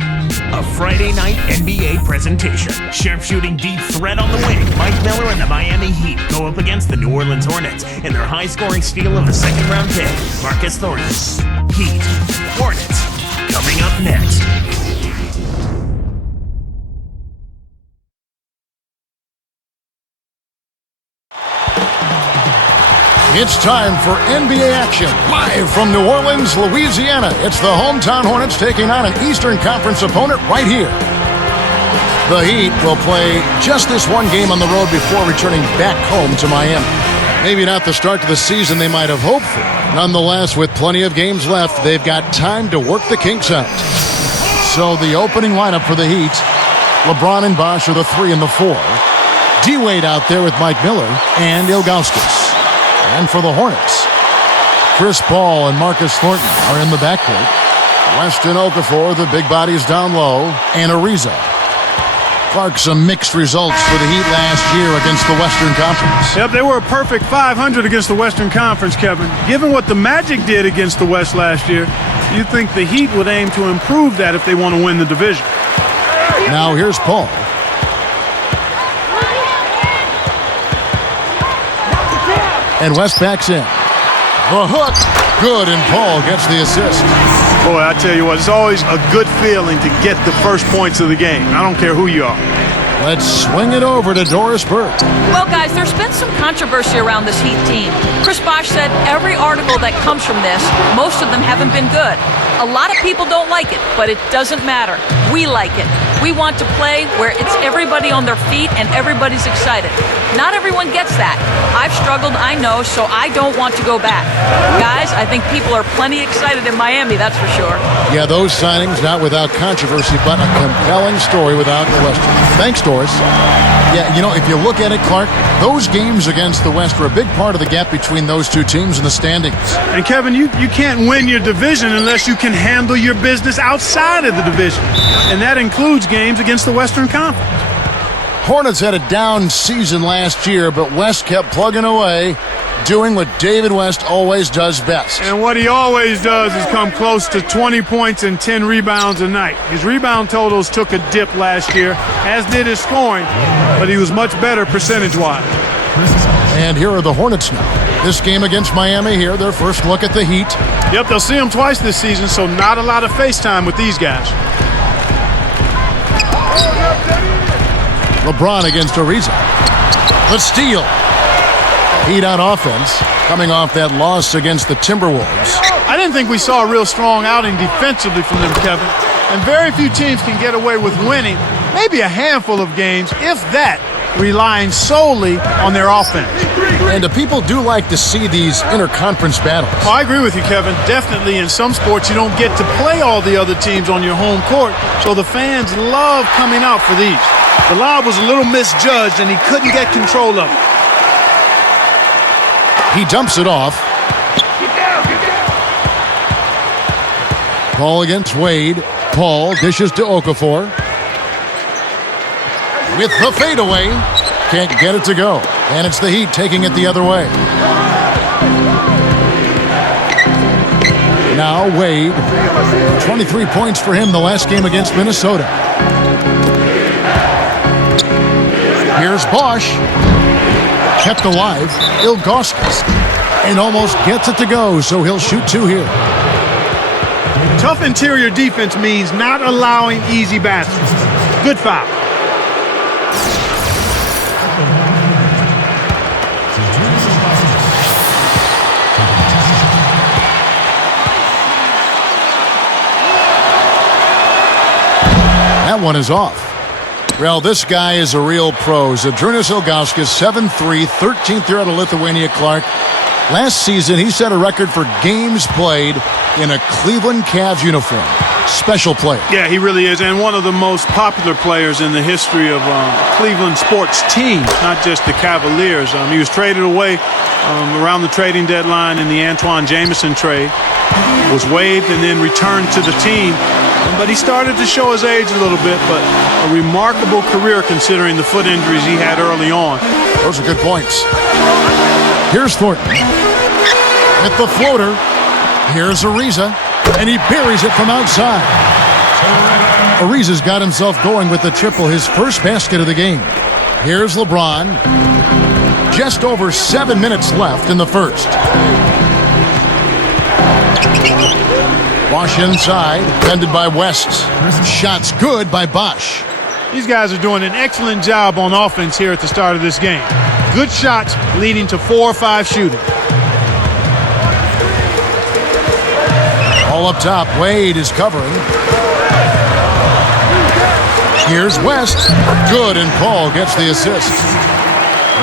A Friday night NBA presentation. Sharpshooting deep threat on the wing. Mike Miller and the Miami Heat go up against the New Orleans Hornets in their high-scoring steal of the second-round pick, Marcus Thornton. Heat, Hornets, coming up next. It's time for NBA action, live from New Orleans, Louisiana. It's the hometown Hornets taking on an Eastern Conference opponent right here. The Heat will play just this one game on the road before returning back home to Miami. Maybe not the start to the season they might have hoped for. Nonetheless, with plenty of games left, they've got time to work the kinks out. So the opening lineup for the Heat, LeBron and Bosh are the 3 and the 4. D-Wade out there with Mike Miller and Ilgauskas. And for the Hornets, Chris Paul and Marcus Thornton are in the backcourt. West and Okafor, the big bodies down low, and Ariza. Clark, some mixed results for the Heat last year against the Western Conference. Yep, they were a perfect 500 against the Western Conference, Kevin. Given what the Magic did against the West last year, you'd think the Heat would aim to improve that if they want to win the division. Now here's Paul. And West backs in. The hook. Good, and Paul gets the assist. Boy, I tell you what, it's always a good feeling to get the first points of the game. I don't care who you are. Let's swing it over to Doris Burke. Well, guys, there's been some controversy around this Heat team. Chris Bosh said every article that comes from this, most of them haven't been good. A lot of people don't like it, but it doesn't matter. We like it. We want to play where it's everybody on their feet and everybody's excited. Not everyone gets that. I've struggled, I know, so I don't want to go back. Guys, I think people are plenty excited in Miami, that's for sure. Yeah, those signings, not without controversy, but a compelling story without question. Thanks, Doris. Yeah, you know, if you look at it, Clark, those games against the West are a big part of the gap between those two teams in the standings. And, Kevin, you can't win your division unless you can handle your business outside of the division. And that includes games against the Western Conference. Hornets had a down season last year, but West kept plugging away, doing what David West always does best. And what he always does is come close to 20 points and 10 rebounds a night. His rebound totals took a dip last year, as did his scoring, but he was much better percentage-wise. And here are the Hornets now. This game against Miami here, their first look at the Heat. Yep, they'll see them twice this season, so not a lot of FaceTime with these guys. LeBron against Ariza. The steal. Heat on offense, coming off that loss against the Timberwolves. I didn't think we saw a real strong outing defensively from them, Kevin. And very few teams can get away with winning, maybe a handful of games, if that, relying solely on their offense. And the people do like to see these interconference battles. Oh, I agree with you, Kevin. Definitely in some sports you don't get to play all the other teams on your home court, so the fans love coming out for these. The lob was a little misjudged and he couldn't get control of it. He dumps it off. Paul against Wade. Paul dishes to Okafor. With the fadeaway. Can't get it to go. And it's the Heat taking it the other way. Now Wade. 23 points for him the last game against Minnesota. Here's Bosh. Kept alive. Ilgauskas. And almost gets it to go, so he'll shoot 2 here. Tough interior defense means not allowing easy baskets. Good foul. That one is off. Well, this guy is a real pro. Zydrunas Ilgauskas, 7'3", 13th year out of Lithuania, Clark. Last season, he set a record for games played in a Cleveland Cavs uniform. Special player. Yeah, he really is, and one of the most popular players in the history of Cleveland sports teams, not just the Cavaliers. He was traded away around the trading deadline in the Antoine Jamison trade. Was waived and then returned to the team. But he started to show his age a little bit, but a remarkable career considering the foot injuries he had early on. Those are good points. Here's Thornton. With the floater. Here's Ariza. And he buries it from outside. Ariza's got himself going with the triple, his first basket of the game. Here's LeBron. Just over 7 minutes left in the first. Bosch inside, defended by West. Shots good by Bosch. These guys are doing an excellent job on offense here at the start of this game. Good shots leading to 4 or 5 shooting. All up top, Wade is covering. Here's West. Good, and Paul gets the assist.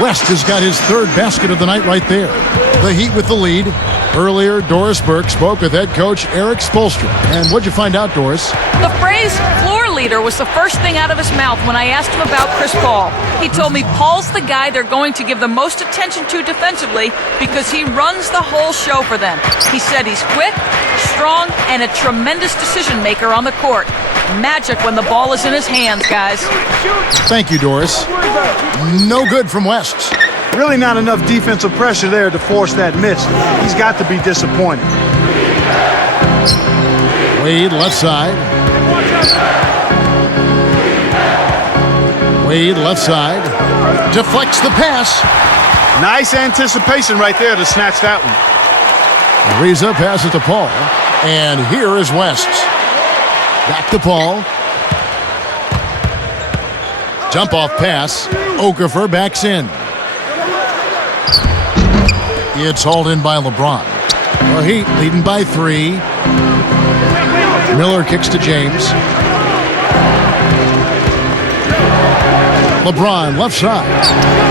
West has got his third basket of the night right there. The Heat with the lead. Earlier, Doris Burke spoke with head coach Eric Spoelstra. And what'd you find out, Doris? The phrase floor leader was the first thing out of his mouth when I asked him about Chris Paul. He told me Paul's the guy they're going to give the most attention to defensively because he runs the whole show for them. He said he's quick, strong, and a tremendous decision maker on the court. Magic when the ball is in his hands, guys. Thank you, Doris. No good from West. Really not enough defensive pressure there to force that miss. He's got to be disappointed. Wade left side. Wade left side. Deflects the pass. Nice anticipation right there to snatch that one. Ariza passes to Paul. And here is West. Back to Paul. Jump off pass. Okafor backs in. It's hauled in by LeBron. The Heat leading by 3. Miller kicks to James. LeBron left side.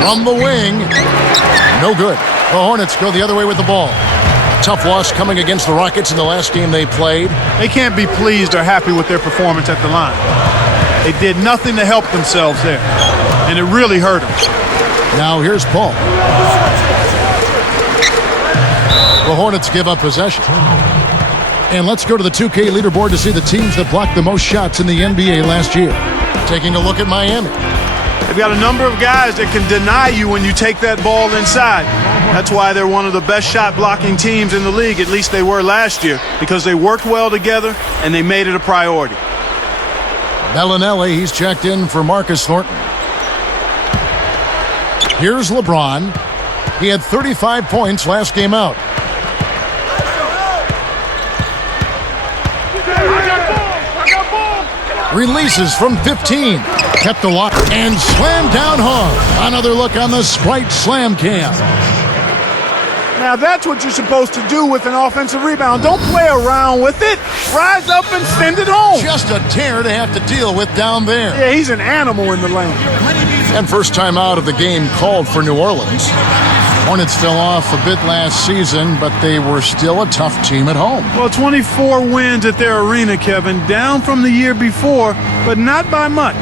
From the wing. No good. The Hornets go the other way with the ball. Tough loss coming against the Rockets in the last game they played. They can't be pleased or happy with their performance at the line. They did nothing to help themselves there, and it really hurt them. Now here's Paul. The Hornets give up possession. And let's go to the 2K leaderboard to see the teams that blocked the most shots in the NBA last year. Taking a look at Miami. They've got a number of guys that can deny you when you take that ball inside. That's why they're one of the best shot blocking teams in the league, at least they were last year, because they worked well together and they made it a priority. Bellinelli, he's checked in for Marcus Thornton. Here's LeBron. He had 35 points last game out. Releases from 15. Kept the lock and slammed down hard. Another look on the Sprite Slam Cam. Now that's what you're supposed to do with an offensive rebound. Don't play around with it. Rise up and send it home. Just a tear to have to deal with down there. Yeah, he's an animal in the lane. And first time out of the game called for New Orleans. Hornets fell off a bit last season, but they were still a tough team at home. Well, 24 wins at their arena, Kevin. Down from the year before, but not by much.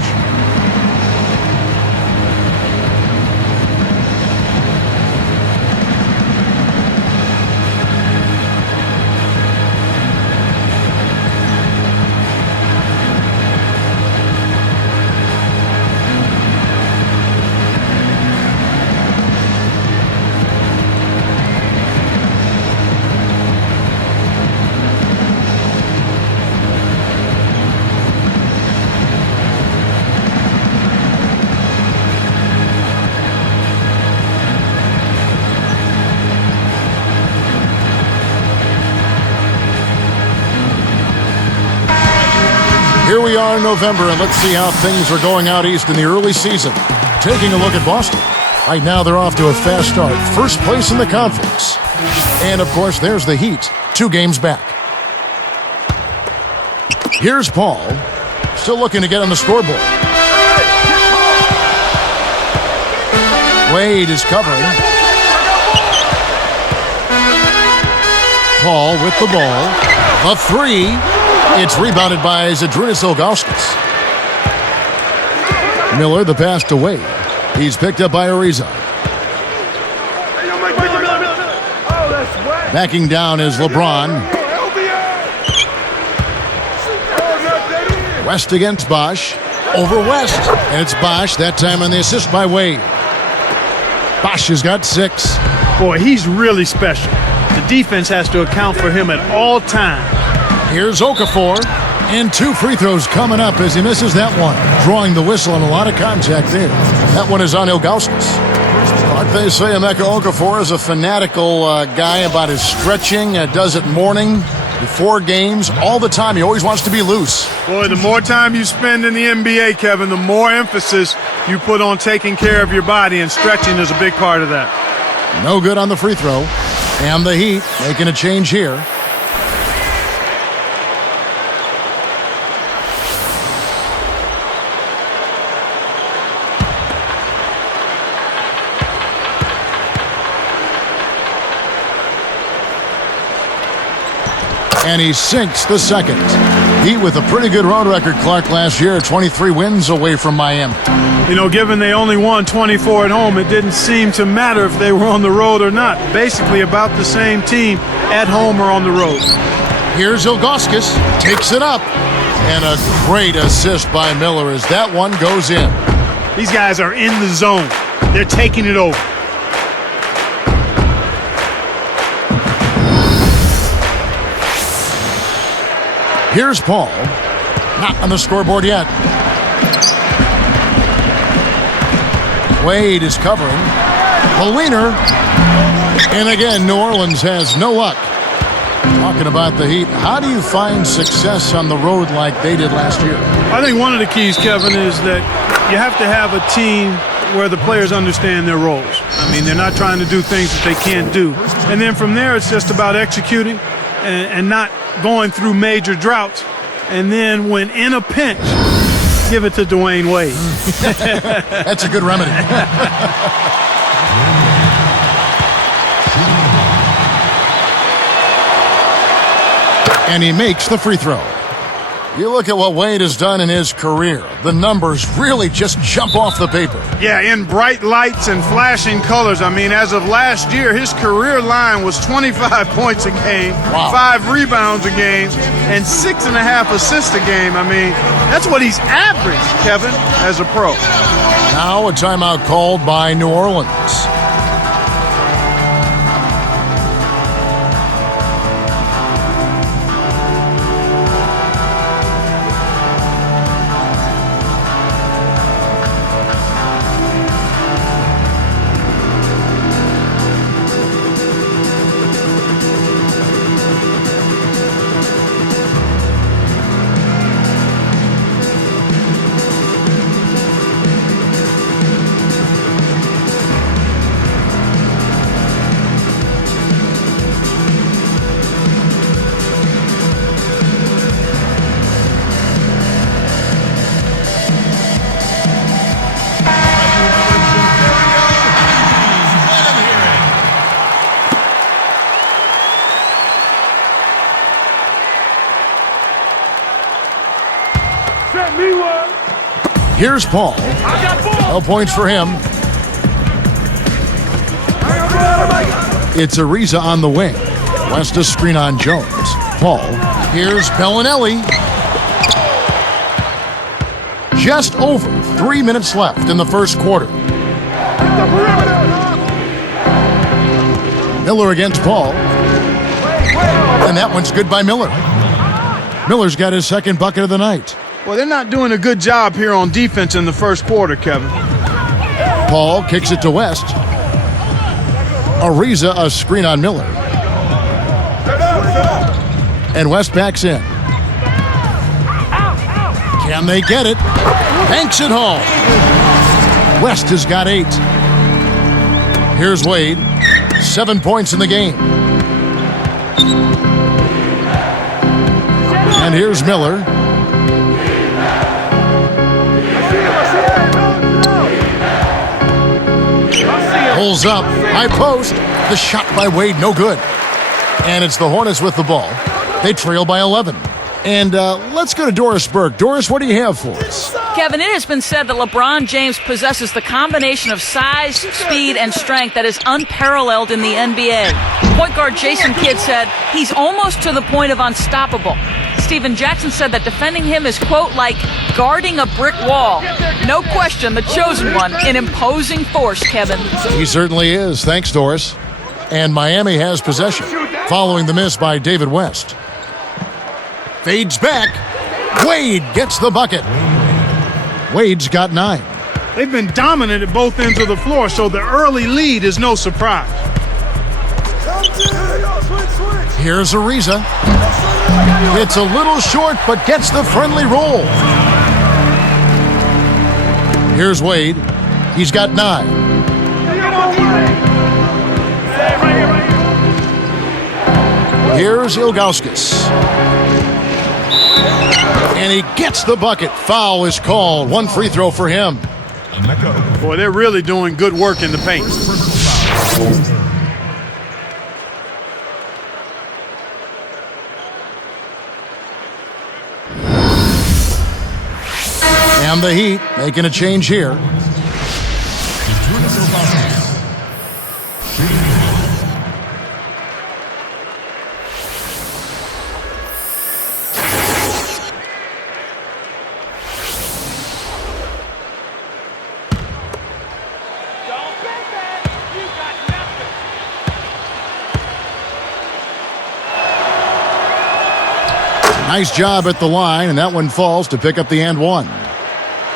Here we are in November, and let's see how things are going out east in the early season. Taking a look at Boston. Right now, they're off to a fast start. First place in the conference. And, of course, there's the Heat, 2 games back. Here's Paul, still looking to get on the scoreboard. Wade is covering. Paul with the ball. A 3. It's rebounded by Zydrunas Ilgauskas. Miller, the pass to Wade. He's picked up by Ariza. Backing down is LeBron. West against Bosch. Over West. And it's Bosch, that time on the assist by Wade. Bosch has got 6. Boy, he's really special. The defense has to account for him at all times. Here's Okafor. And 2 free throws coming up as he misses that one. Drawing the whistle and a lot of contact there. That one is on Ilgauskas. Like they say, Emeka Okafor is a fanatical guy about his stretching. Does it morning, before games, all the time. He always wants to be loose. Boy, the more time you spend in the NBA, Kevin, the more emphasis you put on taking care of your body, and stretching is a big part of that. No good on the free throw. And the Heat making a change here. And he sinks the second. Heat with a pretty good road record, Clark, last year. 23 wins away from Miami. You know, given they only won 24 at home, it didn't seem to matter if they were on the road or not. Basically about the same team at home or on the road. Here's Ilgauskas. Takes it up. And a great assist by Miller as that one goes in. These guys are in the zone. They're taking it over. Here's Paul. Not on the scoreboard yet. Wade is covering. The wiener. And again, New Orleans has no luck. Talking about the Heat, how do you find success on the road like they did last year? I think one of the keys, Kevin, is that you have to have a team where the players understand their roles. I mean, they're not trying to do things that they can't do. And then from there, it's just about executing and not going through major droughts. And then when in a pinch, give it to Dwayne Wade. That's a good remedy. And he makes the free throw. You look at what Wade has done in his career. The numbers really just jump off the paper. Yeah, in bright lights and flashing colors. I mean, as of last year, his career line was 25 points a game, Wow. 5 rebounds a game, and 6.5 assists a game. I mean, that's what he's averaged, Kevin, as a pro. Now a timeout called by New Orleans. Here's Paul. No points for him. It's Ariza on the wing. West a screen on Jones. Paul. Here's Bellinelli. Just over 3 minutes left in the first quarter. Miller against Paul. And that one's good by Miller. Miller's got his second bucket of the night. Well, they're not doing a good job here on defense in the first quarter, Kevin. Paul kicks it to West. Ariza a screen on Miller. And West backs in. Can they get it? Banks it home. West has got 8. Here's Wade. 7 points in the game. And here's Miller. Pulls up, high post. The shot by Wade, no good. And it's the Hornets with the ball. They trail by 11. And let's go to Doris Burke. Doris, what do you have for us? Kevin, it has been said that LeBron James possesses the combination of size, speed, and strength that is unparalleled in the NBA. Point guard Jason Kidd said he's almost to the point of unstoppable. Steven Jackson said that defending him is, quote, like guarding a brick wall. No question, the chosen one, an imposing force, Kevin. He certainly is. Thanks, Doris. And Miami has possession, following the miss by David West. Fades back. Wade gets the bucket. Wade's got 9. They've been dominant at both ends of the floor, so the early lead is no surprise. Here's Ariza. It's a little short, but gets the friendly roll. Here's Wade. He's got 9. Here's Ilgauskas. And he gets the bucket. Foul is called. 1 free throw for him. Boy, they're really doing good work in the paint. And the Heat making a change here. Nice job at the line, and that one falls to pick up the and one.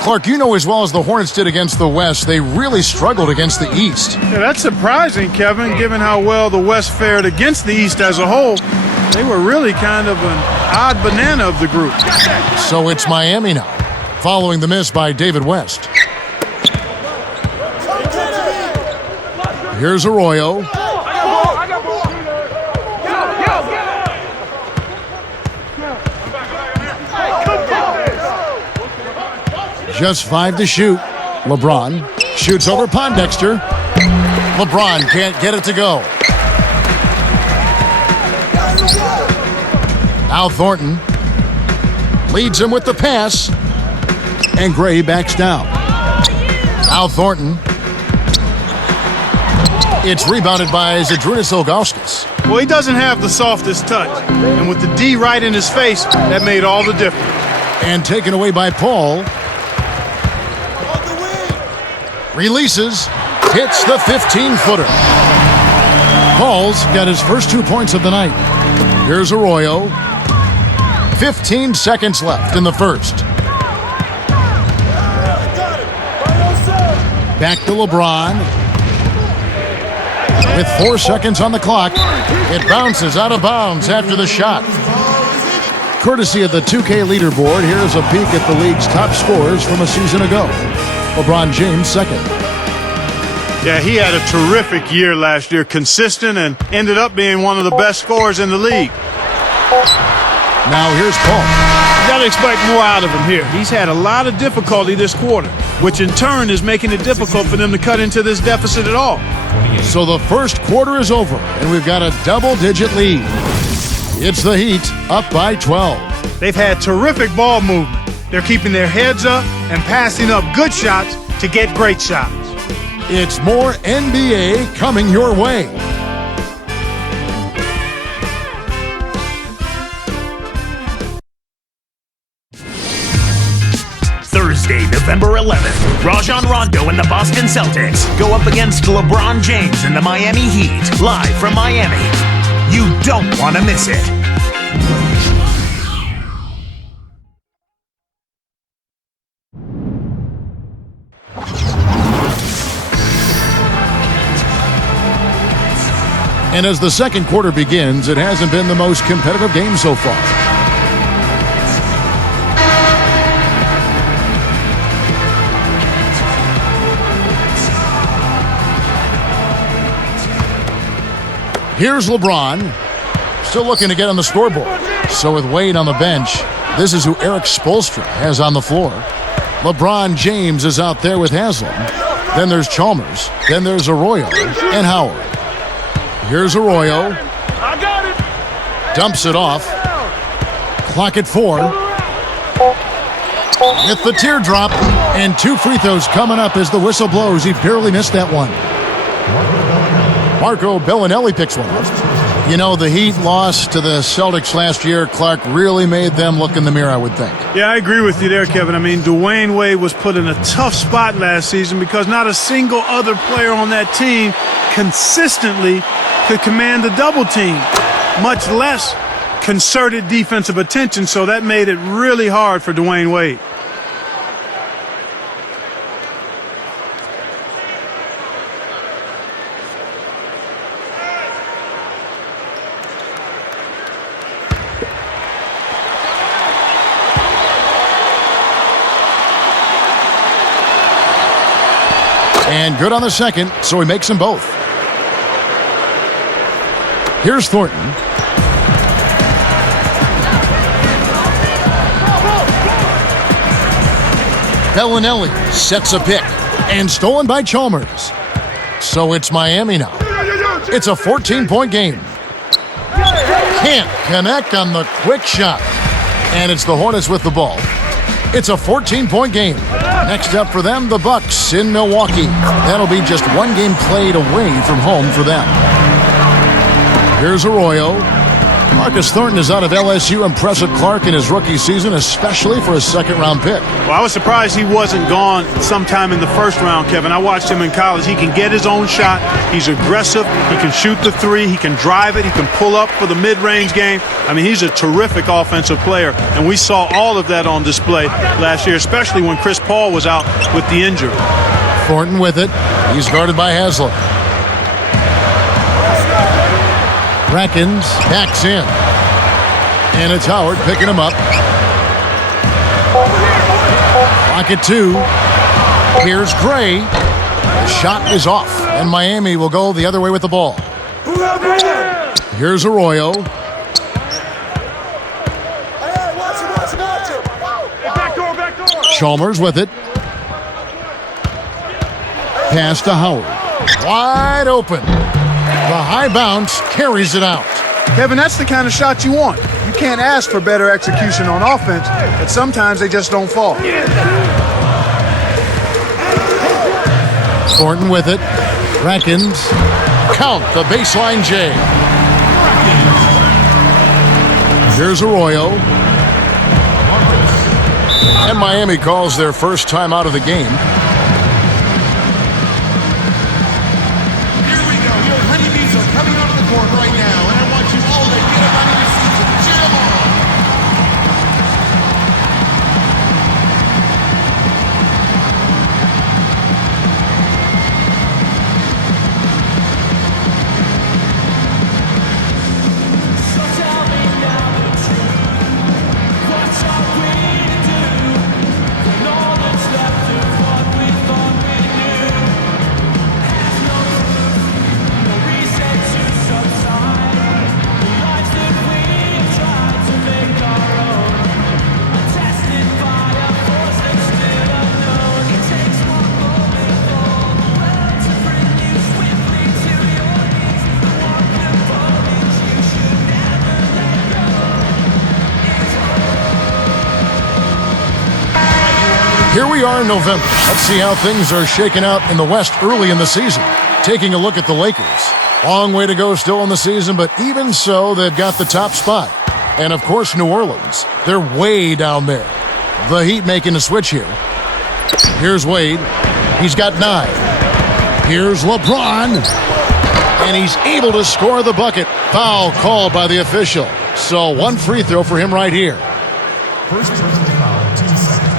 Clark, you know as well as the Hornets did against the West, they really struggled against the East. Yeah, that's surprising, Kevin, given how well the West fared against the East as a whole. They were really kind of an odd banana of the group. So it's Miami now, following the miss by David West. Here's Arroyo. Just 5 to shoot. LeBron shoots over Pondexter. LeBron can't get it to go. Now Thornton leads him with the pass. And Gray backs down. Now Thornton. It's rebounded by Zydrunas Ilgauskas. Well, he doesn't have the softest touch. And with the D right in his face, that made all the difference. And taken away by Paul. Releases, hits the 15-footer. Paul's got his first 2 points of the night. Here's Arroyo. 15 seconds left in the first. Back to LeBron. With 4 seconds on the clock, it bounces out of bounds after the shot. Courtesy of the 2K leaderboard, here's a peek at the league's top scorers from a season ago. LeBron James second. Yeah, he had a terrific year last year, consistent, and ended up being one of the best scorers in the league. Now here's Paul. You got to expect more out of him here. He's had a lot of difficulty this quarter, which in turn is making it difficult for them to cut into this deficit at all. So the first quarter is over, and we've got a double-digit lead. It's the Heat up by 12. They've had terrific ball movement. They're keeping their heads up and passing up good shots to get great shots. It's more NBA coming your way. Thursday, November 11th, Rajon Rondo and the Boston Celtics go up against LeBron James and the Miami Heat, live from Miami. You don't want to miss it. And as the second quarter begins, it hasn't been the most competitive game so far. Here's LeBron, still looking to get on the scoreboard. So with Wade on the bench, this is who Eric Spoelstra has on the floor. LeBron James is out there with Haslam. Then there's Chalmers. Then there's Arroyo and Howard. Here's Arroyo. Dumps it off. Clock at 4. With the teardrop. And 2 free throws coming up as the whistle blows. He barely missed that one. Marco Bellinelli picks one up. You know, the Heat loss to the Celtics last year, Clark, really made them look in the mirror, I would think. Yeah, I agree with you there, Kevin. I mean, Dwayne Wade was put in a tough spot last season because not a single other player on that team consistently could command the double team, much less concerted defensive attention, so that made it really hard for Dwayne Wade. And good on the second, so he makes them both. Here's Thornton. Bellinelli sets a pick, and stolen by Chalmers. So it's Miami now. It's a 14-point game. Can't connect on the quick shot. And it's the Hornets with the ball. It's a 14-point game. Next up for them, the Bucks in Milwaukee. That'll be just one game played away from home for them. Here's Arroyo. Marcus Thornton is out of LSU. Impressive Clark in his rookie season, especially for a second-round pick. Well, I was surprised he wasn't gone sometime in the first round, Kevin. I watched him in college. He can get his own shot. He's aggressive. He can shoot the three. He can drive it. He can pull up for the mid-range game. I mean, he's a terrific offensive player, and we saw all of that on display last year, especially when Chris Paul was out with the injury. Thornton with it. He's guarded by Haslam. Rackins backs in. And it's Howard picking him up. Clock at 2. Here's Gray. The shot is off, and Miami will go the other way with the ball. Here's Arroyo. Chalmers with it. Pass to Howard. Wide open. The high bounce carries it out. Kevin, that's the kind of shot you want. You can't ask for better execution on offense, but sometimes they just don't fall. Thornton with it. Rackins. Count the baseline J. Here's Arroyo. And Miami calls their first time out of the game. Right now, and I want you all to get up out of your seats and jam on. So tell me now the truth. What's our way to do? When all that's left of what we thought we knew has no proof, no reason to subside. The lives that we have tried to make our own are tested by a force that's still unknown. It takes one moment for the world to bring you swiftly to your knees. The one component you should never let go is Here we are in November. Let's see how things are shaking out in the West early in the season. Taking a look at the Lakers. Long way to go still in the season, but even so, they've got the top spot. And of course, New Orleans. They're way down there. The Heat making a switch here. Here's Wade. He's got 9. Here's LeBron. And he's able to score the bucket. Foul called by the official. So one free throw for him right here. first personal foul, 2 seconds.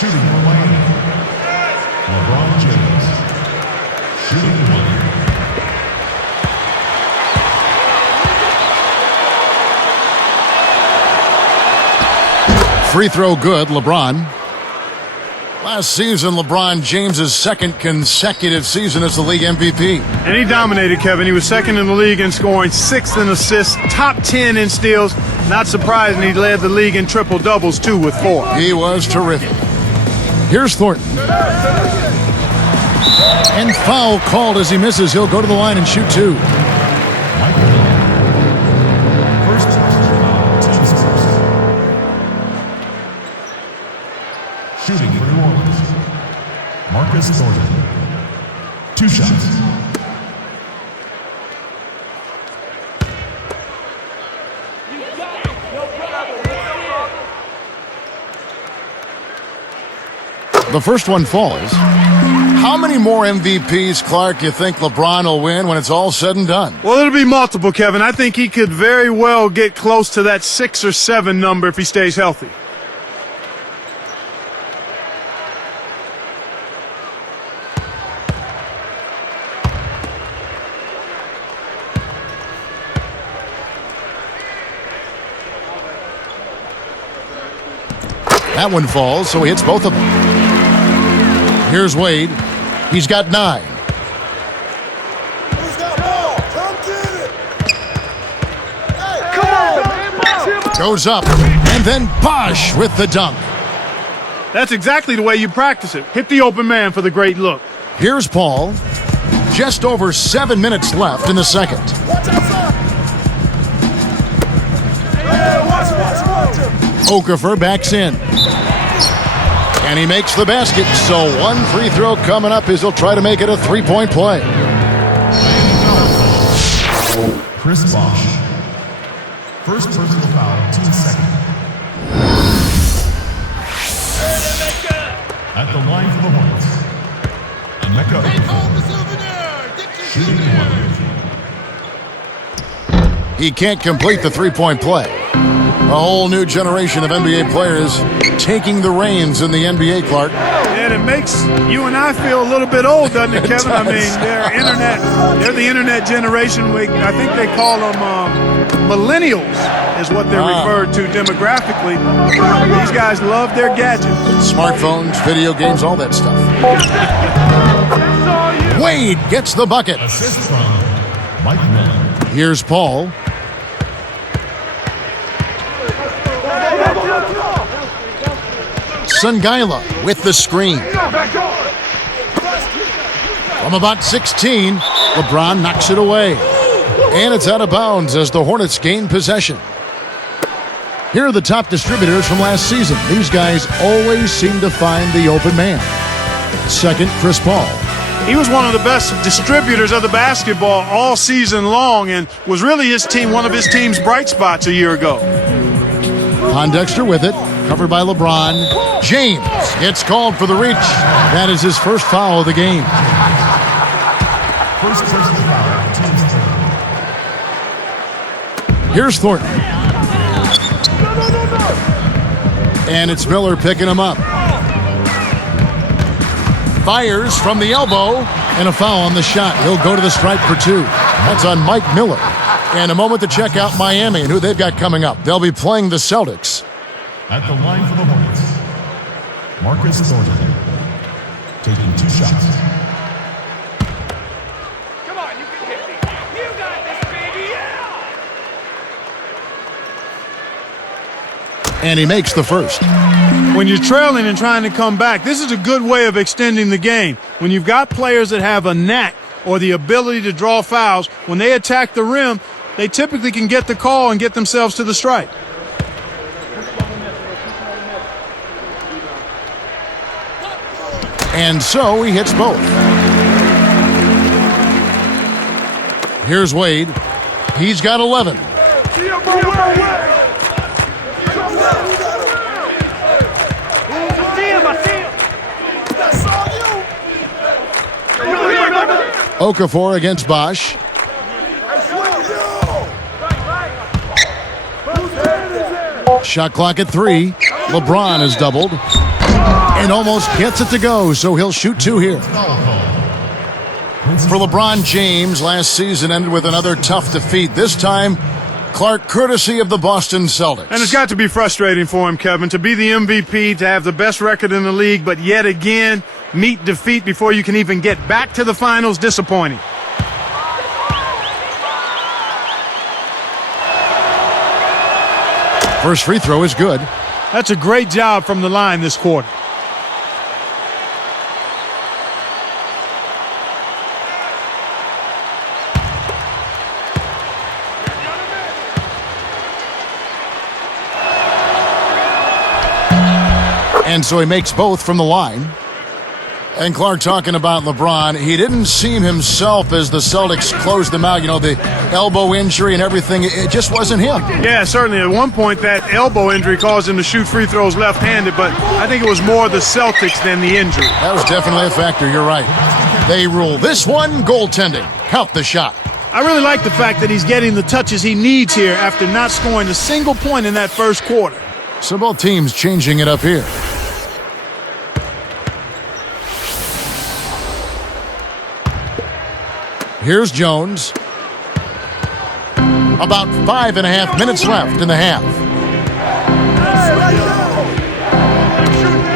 Shooting for Miami, LeBron James. Shooting 1. Free throw good, LeBron. Last season, LeBron James' second consecutive season as the league MVP. And he dominated, Kevin. He was second in the league in scoring, 6th in assists, top 10 in steals. Not surprising he led the league in triple-doubles, too, with 4. He was terrific. Here's Thornton. And foul called as he misses. He'll go to the line and shoot 2. First personal foul, 2 seconds. Shooting for New Orleans, Marcus Thornton. 2 shots. The first one falls. How many more MVPs, Clark, you think LeBron will win when it's all said and done? Well, it'll be multiple, Kevin. I think he could very well get close to that 6 or 7 number if he stays healthy. That one falls, so he hits both of them. Here's Wade. He's got 9. Who's got ball? Come get it. Come on. Goes up, and then Bosh with the dunk. That's exactly the way you practice it. Hit the open man for the great look. Here's Paul. Just over 7 minutes left in the second. Watch outside. Hey, watch him. Okafor backs in. And he makes the basket, so one free throw coming up as he'll try to make it a three-point play. Chris Bosh. First personal foul, 2 seconds. At the line for the Hornets. Emeka Okafor. Shooting 1. He can't complete the three-point play. A whole new generation of NBA players taking the reins in the NBA, Clark. And it makes you and I feel a little bit old, doesn't it, Kevin? I mean, they're the internet generation. I think they call them millennials is what they're referred to demographically. These guys love their gadgets. Smartphones, video games, all that stuff. Wade gets the bucket. Assist from Mike Miller. Here's Paul. Sangaila with the screen. From about 16, LeBron knocks it away. And it's out of bounds as the Hornets gain possession. Here are the top distributors from last season. These guys always seem to find the open man. Second, Chris Paul. He was one of the best distributors of the basketball all season long and was really one of his team's bright spots a year ago. Pondexter with it, covered by LeBron. James gets called for the reach. That is his first foul of the game. First personal foul, team's third. Here's Thornton. And it's Miller picking him up. Fires from the elbow, and a foul on the shot. He'll go to the stripe for 2. That's on Mike Miller. And a moment to check out Miami and who they've got coming up. They'll be playing the Celtics. At the line for the Hornets. Marcus Thornton. Taking 2 shots. Come on, you can hit me. You got this, baby. Yeah. And he makes the first. When you're trailing and trying to come back, this is a good way of extending the game. When you've got players that have a knack or the ability to draw fouls, when they attack the rim, they typically can get the call and get themselves to the stripe. And so he hits both. Here's Wade. He's got 11. Okafor against Bosh. Shot clock at 3. LeBron is doubled. And almost gets it to go, so he'll shoot 2 here. For LeBron James, last season ended with another tough defeat. This time, Clark, courtesy of the Boston Celtics. And it's got to be frustrating for him, Kevin, to be the MVP, to have the best record in the league, but yet again, meet defeat before you can even get back to the finals. Disappointing. First free throw is good. That's a great job from the line this quarter. And so he makes both from the line. And Clark, talking about LeBron, he didn't seem himself as the Celtics closed them out. You know, the elbow injury and everything, it just wasn't him. Yeah, certainly. At one point, that elbow injury caused him to shoot free throws left-handed, but I think it was more the Celtics than the injury. That was definitely a factor. You're right. They rule this one goaltending. Count the shot. I really like the fact that he's getting the touches he needs here after not scoring a single point in that first quarter. So both teams changing it up here. Here's Jones. About 5.5 minutes left in the half.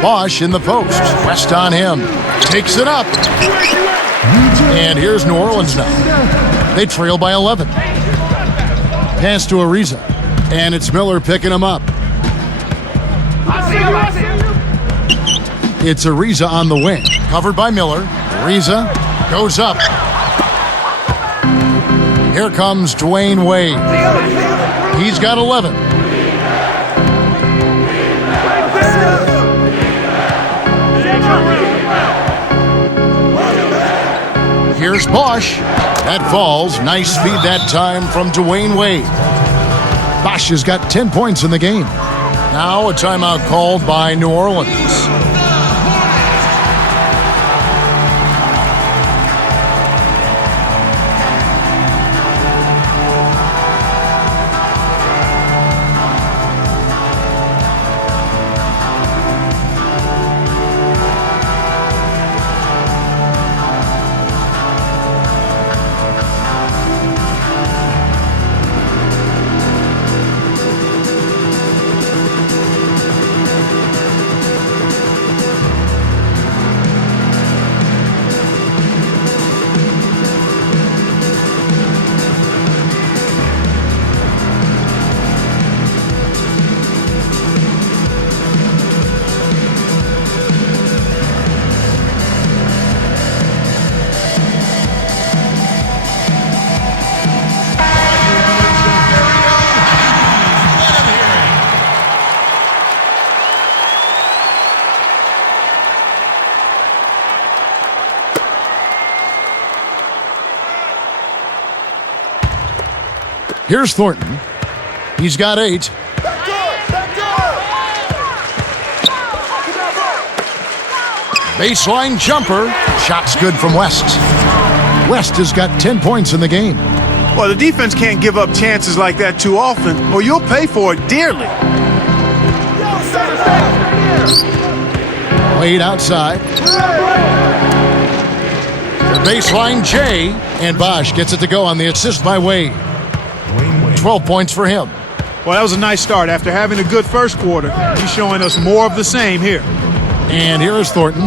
Bosch in the post. West on him. Takes it up. And here's New Orleans now. They trail by 11. Pass to Ariza. And it's Miller picking him up. It's Ariza on the wing. Covered by Miller. Ariza goes up. Here comes Dwayne Wade. He's got 11. Here's Bosch. That falls. Nice feed that time from Dwayne Wade. Bosch has got 10 points in the game. Now a timeout called by New Orleans. Here's Thornton. He's got 8. Baseline jumper. Shot's good from West. West has got 10 points in the game. Well, the defense can't give up chances like that too often, or you'll pay for it dearly. Wade outside. Baseline J. And Bosch gets it to go on the assist by Wade. 12 points for him. Well, that was a nice start. After having a good first quarter, he's showing us more of the same here. And here is Thornton.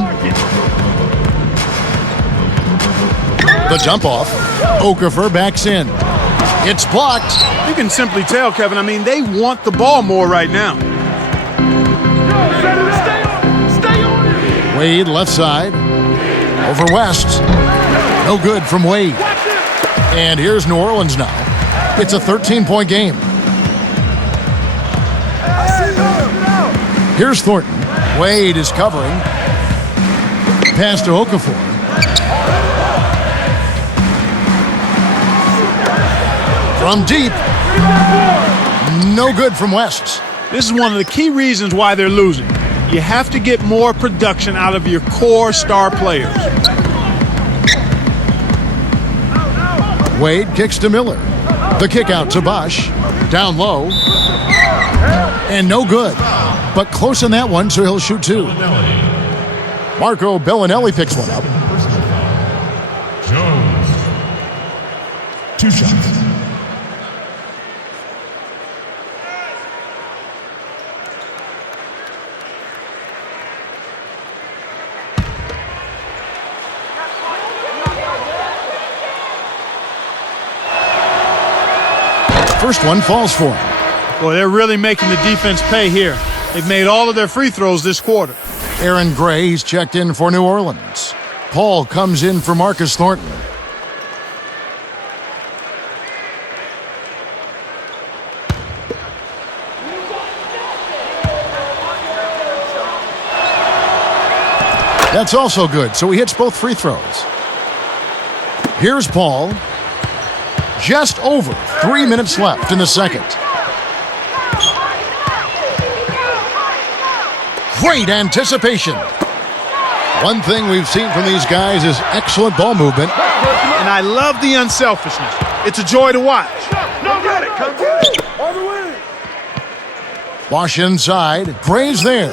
The jump off. Okafor backs in. It's blocked. You can simply tell, Kevin, I mean, they want the ball more right now. Wade left side. Over West. No good from Wade. And here's New Orleans now. It's a 13-point game. Here's Thornton. Wade is covering. Pass to Okafor. From deep. No good from West. This is one of the key reasons why they're losing. You have to get more production out of your core star players. Wade kicks to Miller. The kick out to Bosch. Down low. And no good. But close on that one, so he'll shoot 2. Marco Bellinelli picks one up. Jones. 2 shots. First one falls for him. Boy, they're really making the defense pay here. They've made all of their free throws this quarter. Aaron Gray, he's checked in for New Orleans. Paul comes in for Marcus Thornton. That's also good, so he hits both free throws. Here's Paul. Just over 3 minutes left in the second. Great anticipation. One thing we've seen from these guys is excellent ball movement. And I love the unselfishness. It's a joy to watch. Bosch inside. Gray's there.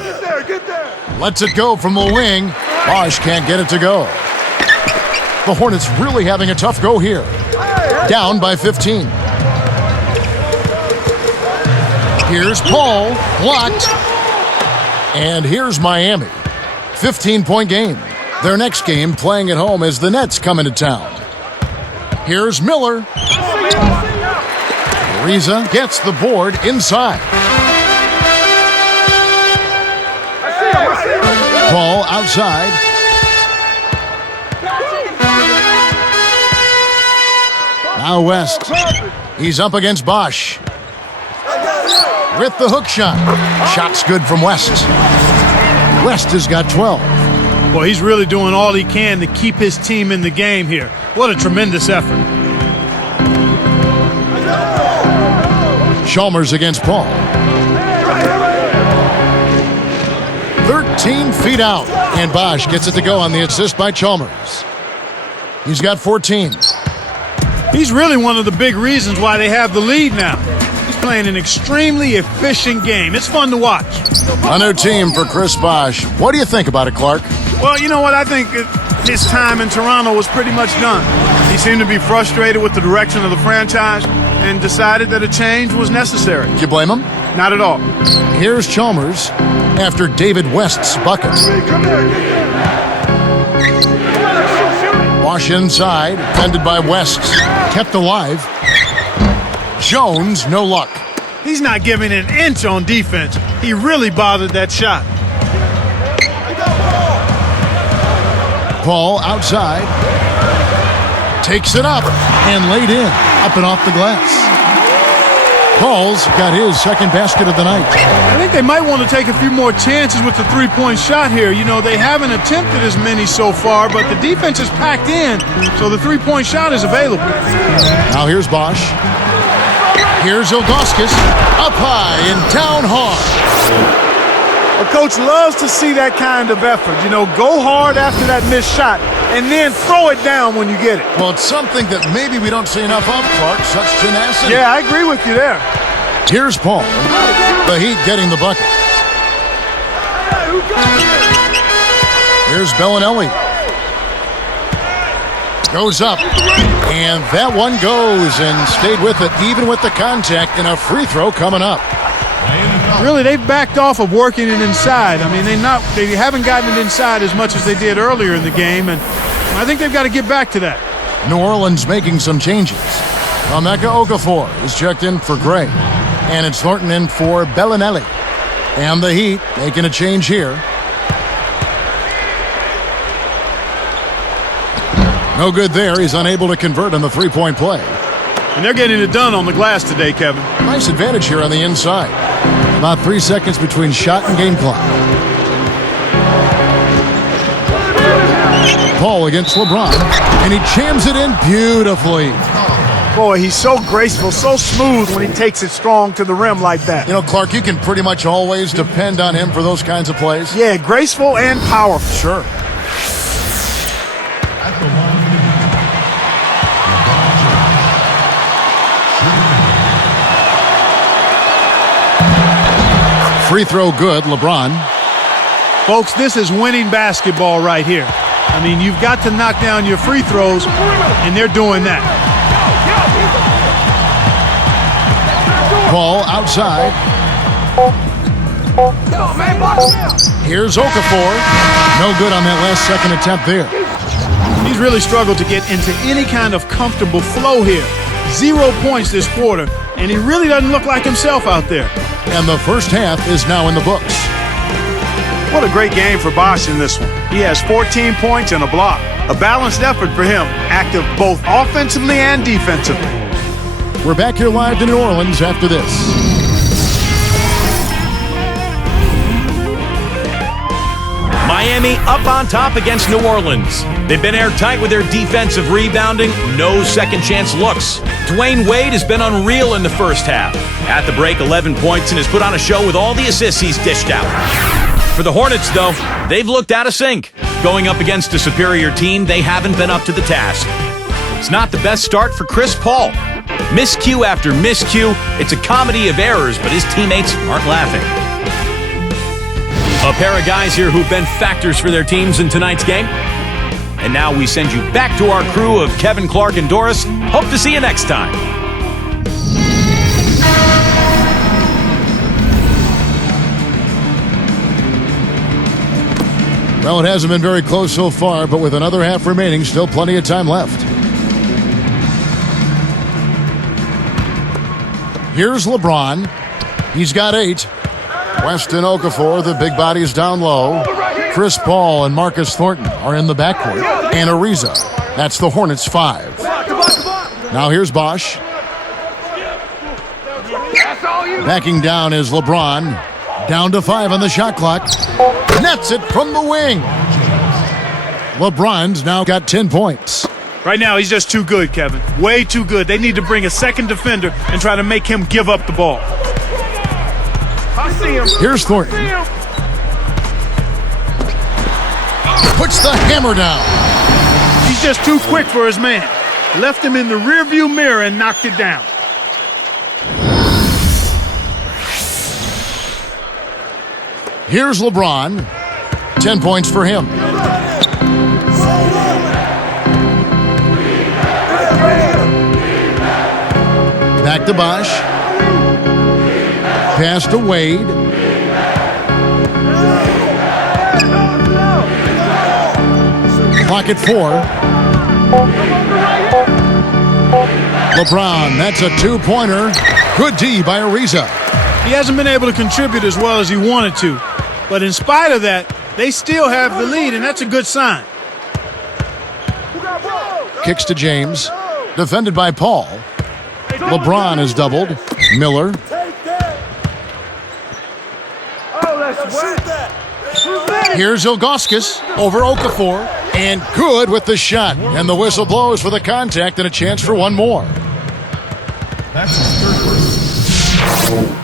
Lets it go from the wing. Bosch can't get it to go. The Hornets really having a tough go here. Down by 15. Here's Paul. Blocked. And here's Miami. 15-point game. Their next game playing at home as the Nets come into town. Here's Miller. Ariza gets the board inside. Paul outside. Now West. He's up against Bosch. With the hook shot. Shot's good from West. West has got 12. Well, he's really doing all he can to keep his team in the game here. What a tremendous effort. Chalmers against Paul. 13 feet out. And Bosch gets it to go on the assist by Chalmers. He's got 14. He's really one of the big reasons why they have the lead now. He's playing an extremely efficient game. It's fun to watch. A new team for Chris Bosch. What do you think about it, Clark? Well, you know what? I think his time in Toronto was pretty much done. He seemed to be frustrated with the direction of the franchise and decided that a change was necessary. Do you blame him? Not at all. Here's Chalmers after David West's bucket. Bosch inside, defended by West. Kept alive. Jones, no luck. He's not giving an inch on defense. He really bothered that shot. Paul outside. Takes it up and laid in. Up and off the glass. Paul's got his second basket of the night. I think they might want to take a few more chances with the three-point shot here. You know, they haven't attempted as many so far, but the defense is packed in, so the three-point shot is available. Now here's Bosch. Here's Ilgauskas. Up high and down hard. A coach loves to see that kind of effort. You know, go hard after that missed shot and then throw it down when you get it. Well, it's something that maybe we don't see enough of, Clark. Such tenacity. Yeah, I agree with you there. Here's Paul. The Heat getting the bucket. Here's Bellinelli. Goes up. And that one goes and stayed with it, even with the contact, and a free throw coming up. Really, they've backed off of working it inside. I mean, they haven't gotten it inside as much as they did earlier in the game, and I think they've got to get back to that. New Orleans making some changes. Emeka Okafor is checked in for Gray, and it's Thornton in for Bellinelli. And the Heat making a change here. No good there. He's unable to convert on the three-point play. And they're getting it done on the glass today, Kevin. Nice advantage here on the inside. About 3 seconds between shot and game clock. Paul against LeBron, and he jams it in beautifully. Boy, he's so graceful, so smooth when he takes it strong to the rim like that. You know, Clark, you can pretty much always depend on him for those kinds of plays. Yeah, graceful and powerful. Sure. Free throw good, LeBron. Folks, this is winning basketball right here. I mean, you've got to knock down your free throws, and they're doing that. Ball outside. Here's Okafor. No good on that last second attempt there. He's really struggled to get into any kind of comfortable flow here. 0 points this quarter, and he really doesn't look like himself out there. And the first half is now in the books. What a great game for Bosch in this one. He has 14 points and a block. A balanced effort for him, active both offensively and defensively. We're back here live to New Orleans after this. Miami Miami up on top against New Orleans. They've been airtight with their defensive rebounding, no second chance looks. Dwayne Wade has been unreal in the first half. At the break, 11 points and has put on a show with all the assists he's dished out. For the Hornets, though, they've looked out of sync. Going up against a superior team, they haven't been up to the task. It's not the best start for Chris Paul. Miscue after miscue, it's a comedy of errors, but his teammates aren't laughing. A pair of guys here who've been factors for their teams in tonight's game. And now we send you back to our crew of Kevin, Clark, and Doris. Hope to see you next time. Well, it hasn't been very close so far, but with another half remaining, still plenty of time left. Here's LeBron. He's got 8. Weston Okafor, the big bodies down low. Chris Paul and Marcus Thornton are in the backcourt. And Ariza. That's the Hornets' 5. Now here's Bosch. Backing down is LeBron. Down to 5 on the shot clock. Nets it from the wing. LeBron's now got 10 points. Right now, he's just too good, Kevin. Way too good. They need to bring a second defender and try to make him give up the ball. I see him. Here's Thornton. Puts the hammer down. He's just too quick for his man. Left him in the rearview mirror and knocked it down. Here's LeBron. 10 points for him. Back to Bosch. Pass to Wade. Clock at 4. LeBron, that's a 2-pointer. Good D by Ariza. He hasn't been able to contribute as well as he wanted to. But in spite of that, they still have the lead, and that's a good sign. Kicks to James. Defended by Paul. LeBron is doubled. Miller. Here's Ilgauskas over Okafor. And good with the shot. And the whistle blows for the contact and a chance for one more. That's his third person.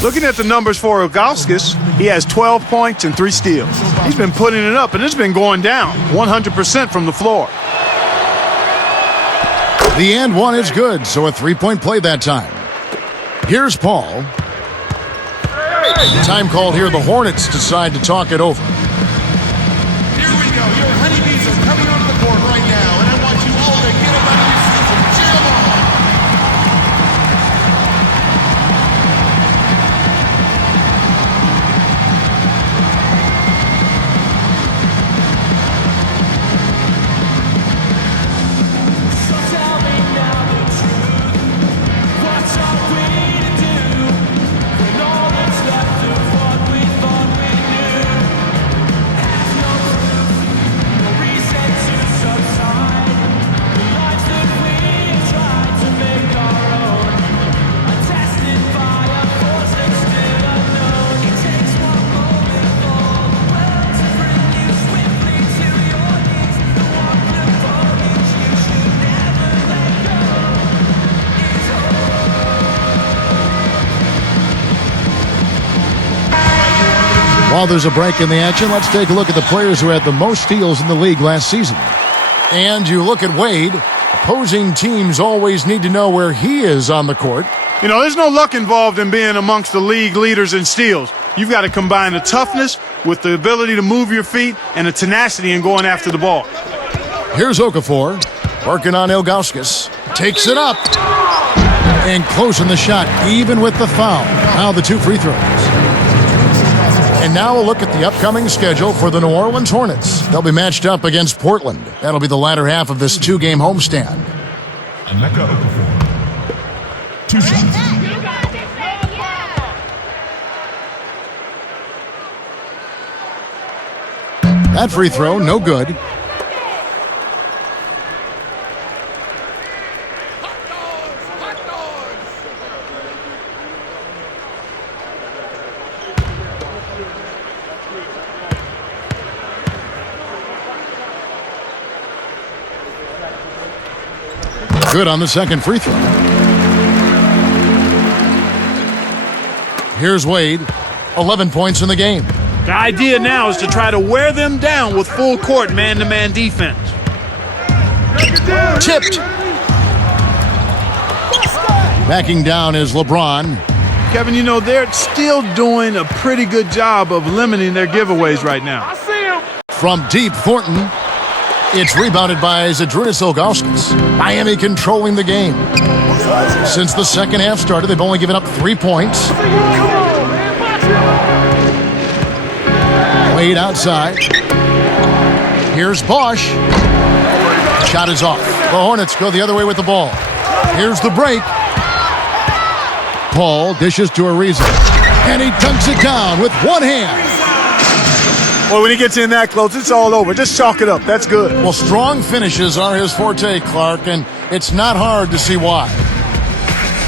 Looking at the numbers for Ilgauskas, he has 12 points and 3 steals. He's been putting it up, and it's been going down 100% from the floor. The and one is good, so a 3-point play that time. Here's Paul. Time called here. The Hornets decide to talk it over. Here we go. Your honeybees are coming onto the court right now, and I want you all to get up out of your seats and cheer them on. So tell me now the truth. What are we to do when all that's left of what we thought we knew has no proof, no reason to subside? The lives that we have tried to make our own are tested by a force that's still unknown. It takes one moment for the world to bring you swiftly to your knees. The one that foliage you should never let go is While there's a break in the action, let's take a look at the players who had the most steals in the league last season. And you look at Wade. Opposing teams always need to know where he is on the court. You know, there's no luck involved in being amongst the league leaders in steals. You've got to combine the toughness with the ability to move your feet and the tenacity in going after the ball. Here's Okafor. Working on Ilgauskas. Takes it up. And closing the shot, even with the foul. Now the 2 free throws. And now a look at the upcoming schedule for the New Orleans Hornets. They'll be matched up against Portland. That'll be the latter half of this 2-game homestand. Emeka Okafor. 2 shots. That free throw, no good. Good on the second free throw. Here's Wade. 11 points in the game. The idea now is to try to wear them down with full court man-to-man defense. Tipped. Backing down is LeBron. Kevin, you know, they're still doing a pretty good job of limiting their giveaways right now. From deep, Thornton. It's rebounded by Zydrunas Ilgauskas. Miami controlling the game. Since the second half started, they've only given up 3 points. Wade outside. Here's Bosch. Shot is off. The Hornets go the other way with the ball. Here's the break. Paul dishes to Ariza. And he dunks it down with one hand. Well, when he gets in that close, it's all over. Just chalk it up. That's good. Well, strong finishes are his forte, Clark, and it's not hard to see why.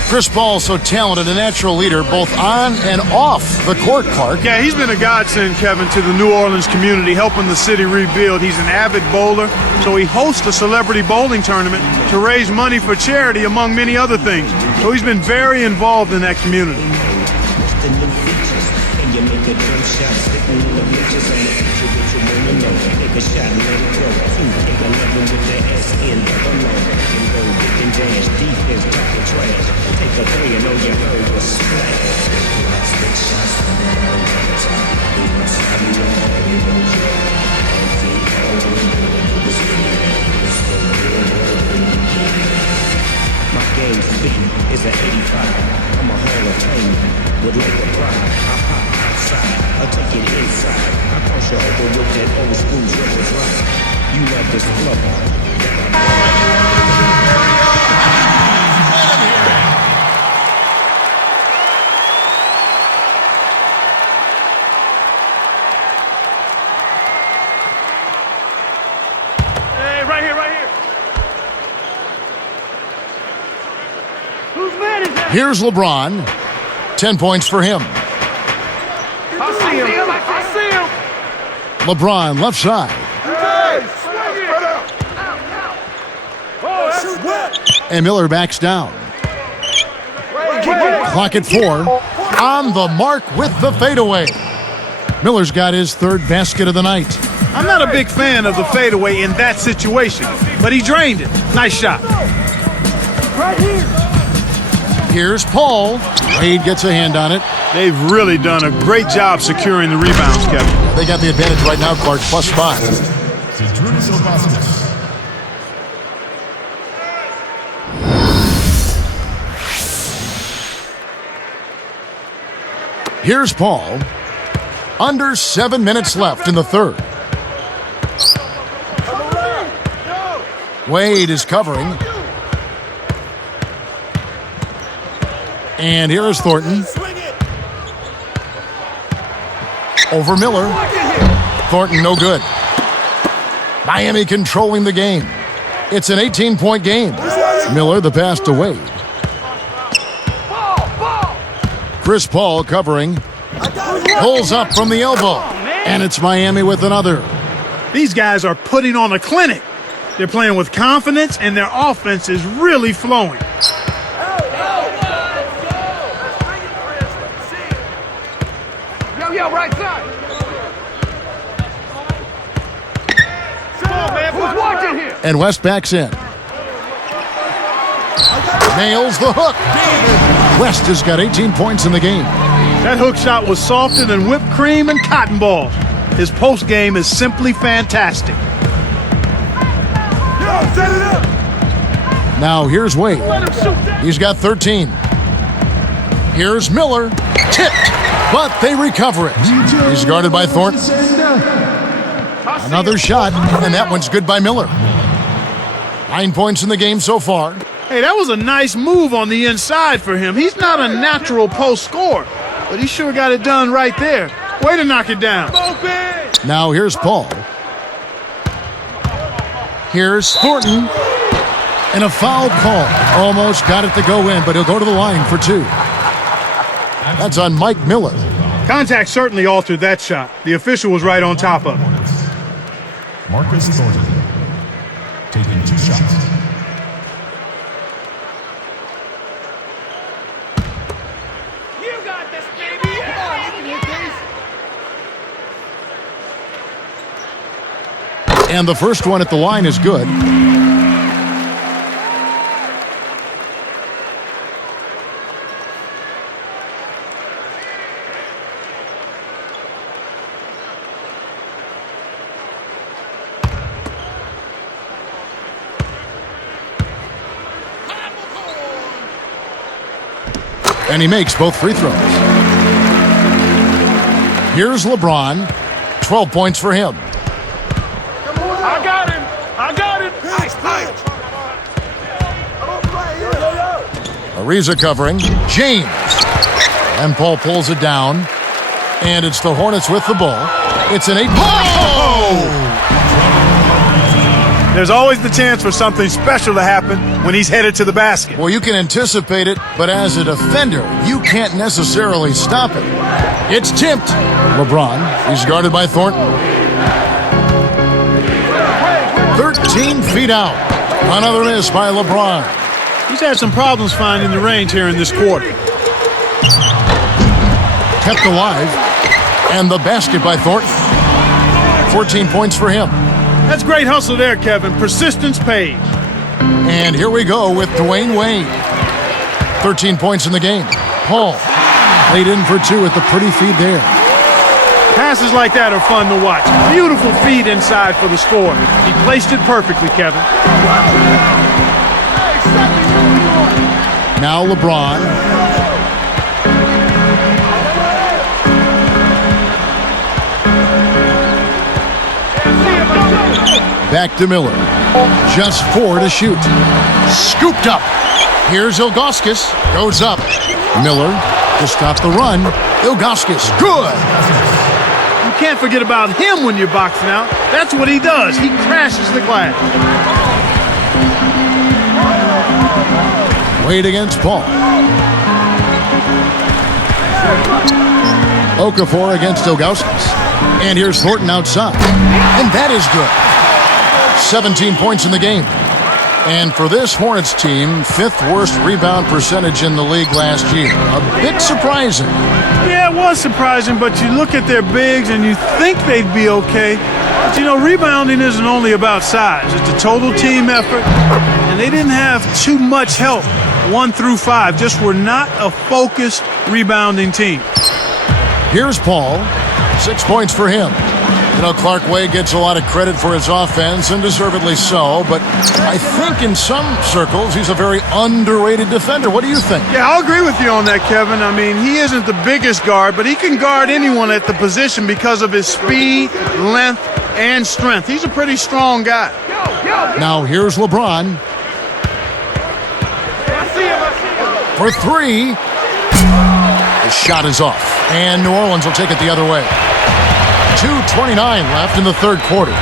Chris Paul's so talented, a natural leader, both on and off the court, Clark. Yeah, he's been a godsend, Kevin, to the New Orleans community, helping the city rebuild. He's an avid bowler, so he hosts a celebrity bowling tournament to raise money for charity, among many other things. So he's been very involved in that community. My game speed is an 85. I'm a Hall of Fame with like a pride. I pop outside, I take it inside. I cross you over with that old school dribble drive. You love this flow. Hey, right here, right here. Whose man is that? Here's LeBron. 10 points for him. I see him. I see him. LeBron left side. And Miller backs down. Clock at 4. On the mark with the fadeaway. Miller's got his third basket of the night. I'm not a big fan of the fadeaway in that situation, but he drained it. Nice shot. Right here. Here's Paul. Wade gets a hand on it. They've really done a great job securing the rebounds, Kevin. They got the advantage right now, Clark, +5. Zydrunas Ilgauskas. Here's Paul. Under 7 minutes left in the third. Wade is covering. And here is Thornton. Over Miller. Thornton no good. Miami controlling the game. It's an 18-point game. Miller the pass to Wade. Chris Paul covering. Pulls up from the elbow. And it's Miami with another. These guys are putting on a clinic. They're playing with confidence, and their offense is really flowing. Yo, right side. Come on, man. Who's watching here? And West backs in. Nails the hook. West has got 18 points in the game. That hook shot was softer than whipped cream and cotton balls. His post game is simply fantastic. Yo, set it up. Now here's Wade. He's got 13. Here's Miller. Tipped, but they recover it. He's guarded by Thornton. Another shot, and that one's good by Miller. 9 points in the game so far. Hey, that was a nice move on the inside for him. He's not a natural post scorer, but he sure got it done right there. Way to knock it down. Now here's Paul. Here's Thornton. And a foul call. Almost got it to go in, but he'll go to the line for 2. That's on Mike Miller. Contact certainly altered that shot. The official was right on top of it. Marcus Thornton taking 2 shots. And the first one at the line is good. And he makes both free throws. Here's LeBron. 12 points for him. I got him. I got him. Ariza covering. James. And Paul pulls it down. And it's the Hornets with the ball. It's an 8-point. There's always the chance for something special to happen when he's headed to the basket. Well, you can anticipate it, but as a defender, you can't necessarily stop it. It's tipped. LeBron. He's guarded by Thornton. 13 feet out. Another miss by LeBron. He's had some problems finding the range here in this quarter. Kept alive. And the basket by Thornton. 14 points for him. That's great hustle there, Kevin. Persistence pays. And here we go with Dwayne Wade. 13 points in the game. Paul laid in for two with the pretty feed there. Passes like that are fun to watch. Beautiful feed inside for the score. He placed it perfectly, Kevin. Now LeBron. Back to Miller. Just 4 to shoot. Scooped up. Here's Ilgauskas. Goes up. Miller to stop the run. Ilgauskas. Good. You can't forget about him when you're boxing out. That's what he does. He crashes the glass. Wade against Paul. Okafor against Ilgauskas. And here's Thornton outside. And that is good. 17 points in the game. And for this Hornets team, 5th worst rebound percentage in the league last year. A bit surprising. Yeah, it was surprising, but you look at their bigs and you think they'd be okay. But you know, rebounding isn't only about size. It's a total team effort. And they didn't have too much help 1 through 5. Just were not a focused rebounding team. Here's Paul. 6 points for him. You know, Clark Wade gets a lot of credit for his offense, and deservedly so, but I think in some circles he's a very underrated defender. What do you think? Yeah, I'll agree with you on that, Kevin. I mean, he isn't the biggest guard, but he can guard anyone at the position because of his speed, length, and strength. He's a pretty strong guy. Now here's LeBron. For 3. The shot is off, and New Orleans will take it the other way. 2:29 left in the third quarter.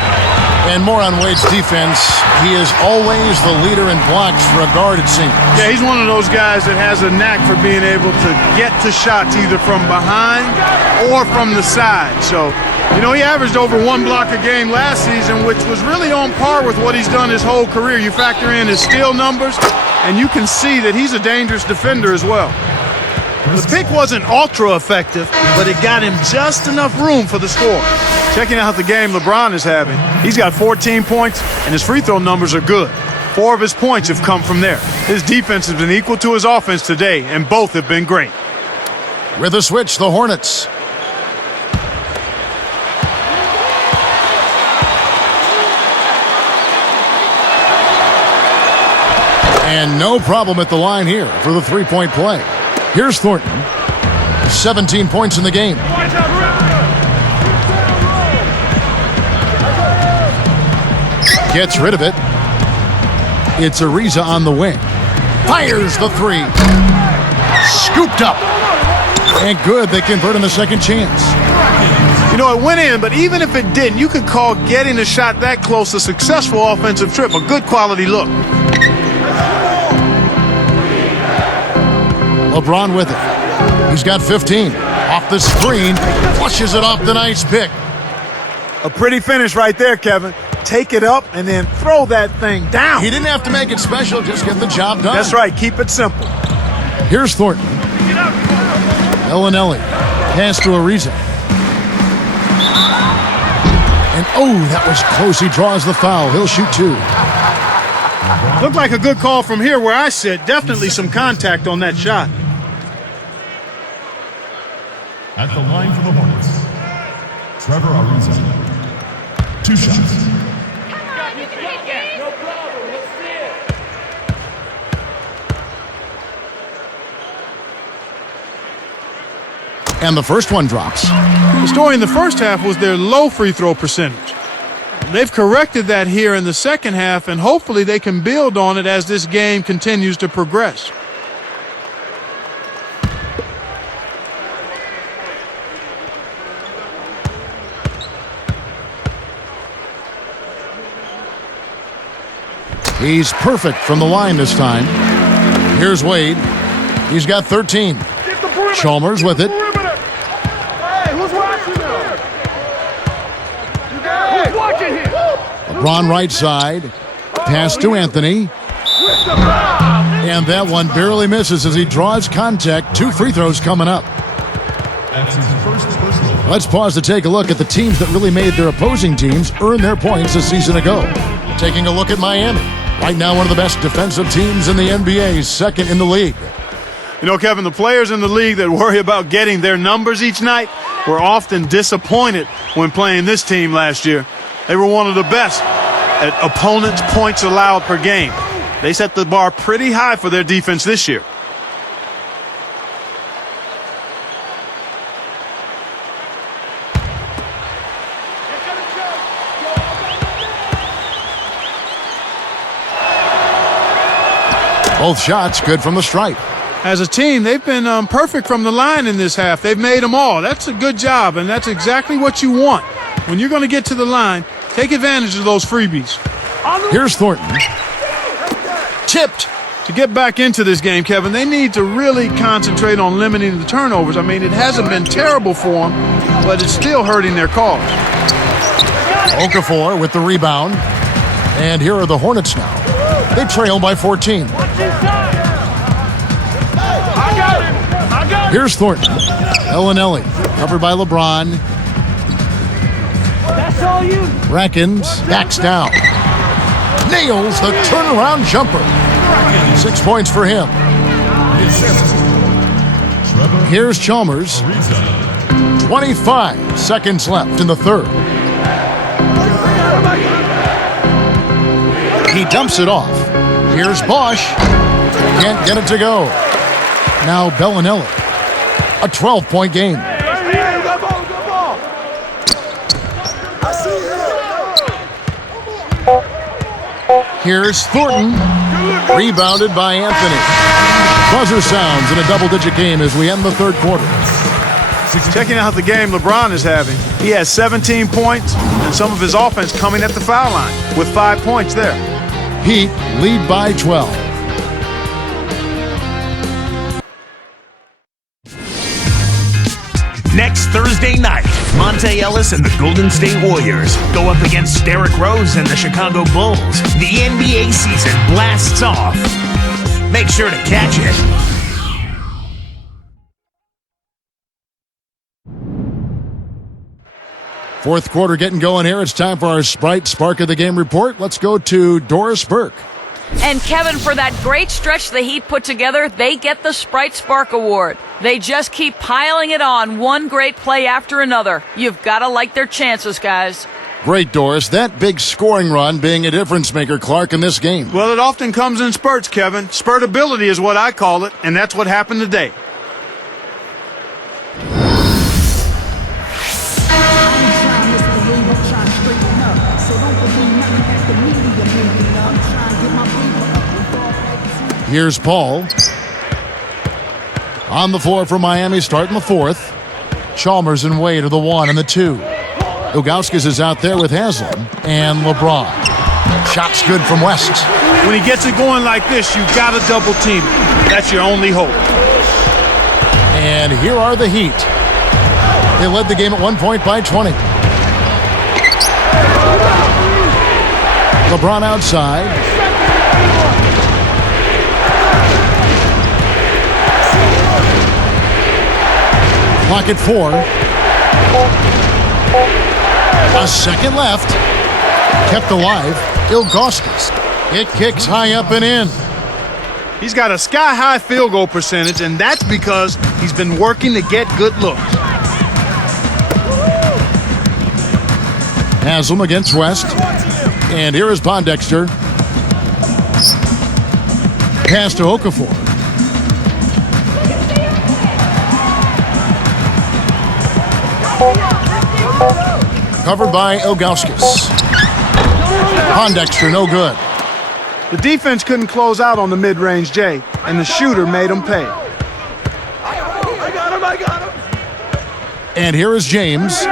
And more on Wade's defense. He is always the leader in blocks for a guard, it seems. Yeah, he's one of those guys that has a knack for being able to get to shots either from behind or from the side. So, you know, he averaged over 1 block a game last season, which was really on par with what he's done his whole career. You factor in his steal numbers, and you can see that he's a dangerous defender as well. The pick wasn't ultra effective, but it got him just enough room for the score. Checking out the game LeBron is having. He's got 14 points, and his free throw numbers are good. 4 of his points have come from there. His defense has been equal to his offense today, and both have been great. With a switch, the Hornets. And no problem at the line here for the three-point play. Here's Thornton. 17 points in the game. Gets rid of it. It's Ariza on the wing. Fires the 3. Scooped up. And good, they convert on the second chance. You know, it went in, but even if it didn't, you could call getting a shot that close a successful offensive trip, a good quality look. LeBron with it. He's got 15. Off the screen. Flushes it off the nice pick. A pretty finish right there, Kevin. Take it up and then throw that thing down. He didn't have to make it special, just get the job done. That's right. Keep it simple. Here's Thornton. Bellinelli. Pass to Ariza. And Oh, that was close. He draws the foul. He'll shoot 2. Looked like a good call from here where I sit. Definitely some contact on that shot. At the line for the Hornets, Trevor Ariza. 2 shots. And the first one drops. The story in the first half was their low free throw percentage. They've corrected that here in the second half, and hopefully they can build on it as this game continues to progress. He's perfect from the line this time. Here's Wade. He's got 13. Chalmers with it. Hey, who's watching now? Who's watching here? LeBron right side. Pass to Anthony. And that one barely misses as he draws contact. 2 free throws coming up. That's his first personal. Let's pause to take a look at the teams that really made their opposing teams earn their points a season ago. Taking a look at Miami. Right now, one of the best defensive teams in the NBA, second in the league. You know, Kevin, the players in the league that worry about getting their numbers each night were often disappointed when playing this team last year. They were one of the best at opponents' points allowed per game. They set the bar pretty high for their defense this year. Both shots good from the stripe. As a team, they've been perfect from the line in this half. They've made them all. That's a good job, and that's exactly what you want. When you're going to get to the line, take advantage of those freebies. Here's Thornton. Tipped. To get back into this game, Kevin, they need to really concentrate on limiting the turnovers. I mean, it hasn't been terrible for them, but it's still hurting their cause. Okafor with the rebound. And here are the Hornets now. They trail by 14. Here's Thornton. Ellenelli, covered by LeBron. That's all you. Rackins backs down. Nails the turnaround jumper. 6 points for him. Here's Chalmers. 25 seconds left in the third. He dumps it off. Here's Bosch. Can't get it to go. Now Bellinelli. A 12-point game. Here's Thornton. Rebounded by Anthony. Buzzer sounds in a double-digit game as we end the third quarter. Checking out the game LeBron is having. He has 17 points and some of his offense coming at the foul line with 5 points there. Heat lead by 12. Next Thursday night, Monte Ellis and the Golden State Warriors go up against Derrick Rose and the Chicago Bulls. The NBA season blasts off. Make sure to catch it. Fourth quarter getting going here. It's time for our Sprite Spark of the Game report. Let's go to Doris Burke. And Kevin, for that great stretch the Heat put together, they get the Sprite Spark Award. They just keep piling it on, one great play after another. You've got to like their chances, guys. Great, Doris. That big scoring run being a difference maker, Clark, in this game. Well, it often comes in spurts, Kevin. Spurtability is what I call it, and that's what happened today. Here's Paul. On the floor for Miami, starting the fourth. Chalmers and Wade are the 1 and the 2. Ilgauskas is out there with Haslam and LeBron. Shots good from West. When he gets it going like this, you've got to double team it. That's your only hope. And here are the Heat. They led the game at 1 point by 20. LeBron outside. Clock at 4. A second left. Kept alive. Ilgauskas. It kicks high up and in. He's got a sky-high field goal percentage, and that's because he's been working to get good looks. Haslam against West. And here is Pondexter. Pass to Okafor. Covered by Ilgauskas. Pondexter, no good. The defense couldn't close out on the mid-range J, and the shooter made him pay. I got him. And here is James.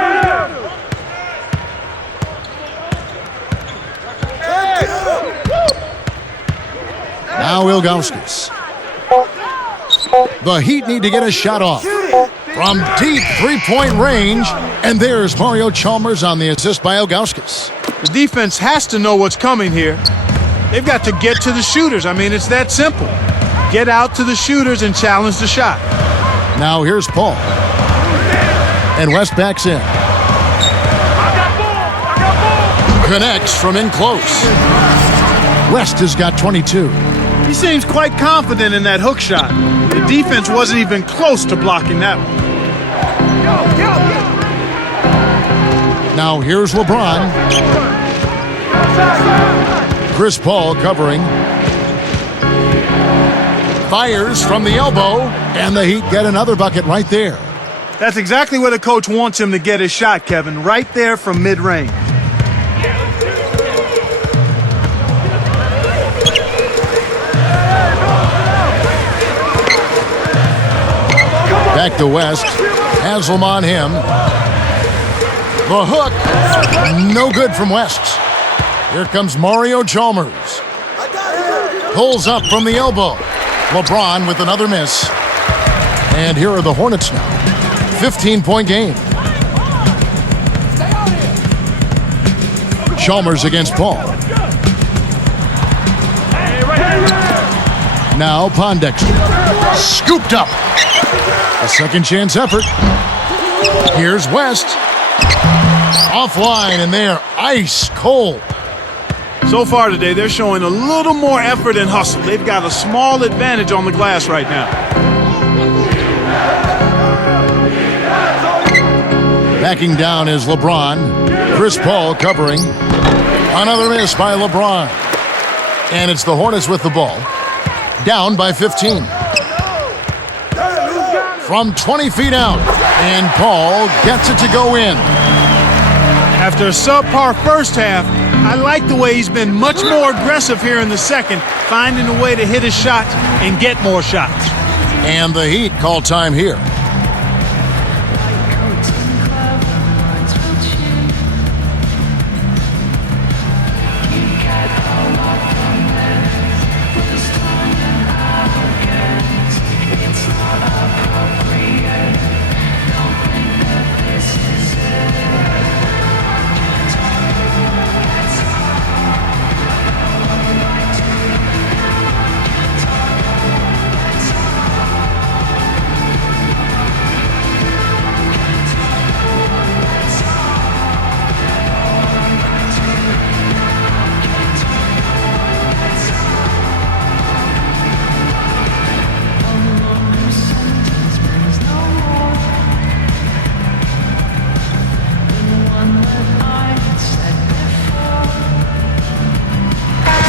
Now Ilgauskas. The Heat need to get a shot off. From deep three-point range, and there's Mario Chalmers on the assist by Ilgauskas. The defense has to know what's coming here. They've got to get to the shooters. I mean, it's that simple. Get out to the shooters and challenge the shot. Now here's Paul. And West backs in. Connects from in close. West has got 22. He seems quite confident in that hook shot. The defense wasn't even close to blocking that one. Now here's LeBron. Chris Paul covering. Fires from the elbow, and the Heat get another bucket right there. That's exactly where the coach wants him to get his shot, Kevin, right there from mid-range. Back to West. Haslam on him. The hook. No good from West. Here comes Mario Chalmers. Pulls up from the elbow. LeBron with another miss. And here are the Hornets now. 15-point game. Chalmers against Paul. Now Pondexter. Scooped up. A second chance effort. Here's West. Offline, and they're ice cold. So far today, they're showing a little more effort and hustle. They've got a small advantage on the glass right now. Backing down is LeBron. Chris Paul covering. Another miss by LeBron. And it's the Hornets with the ball. Down by 15. From 20 feet out. And Paul gets it to go in. After a subpar first half, I like the way he's been much more aggressive here in the second, finding a way to hit his shots and get more shots. And the Heat call time here.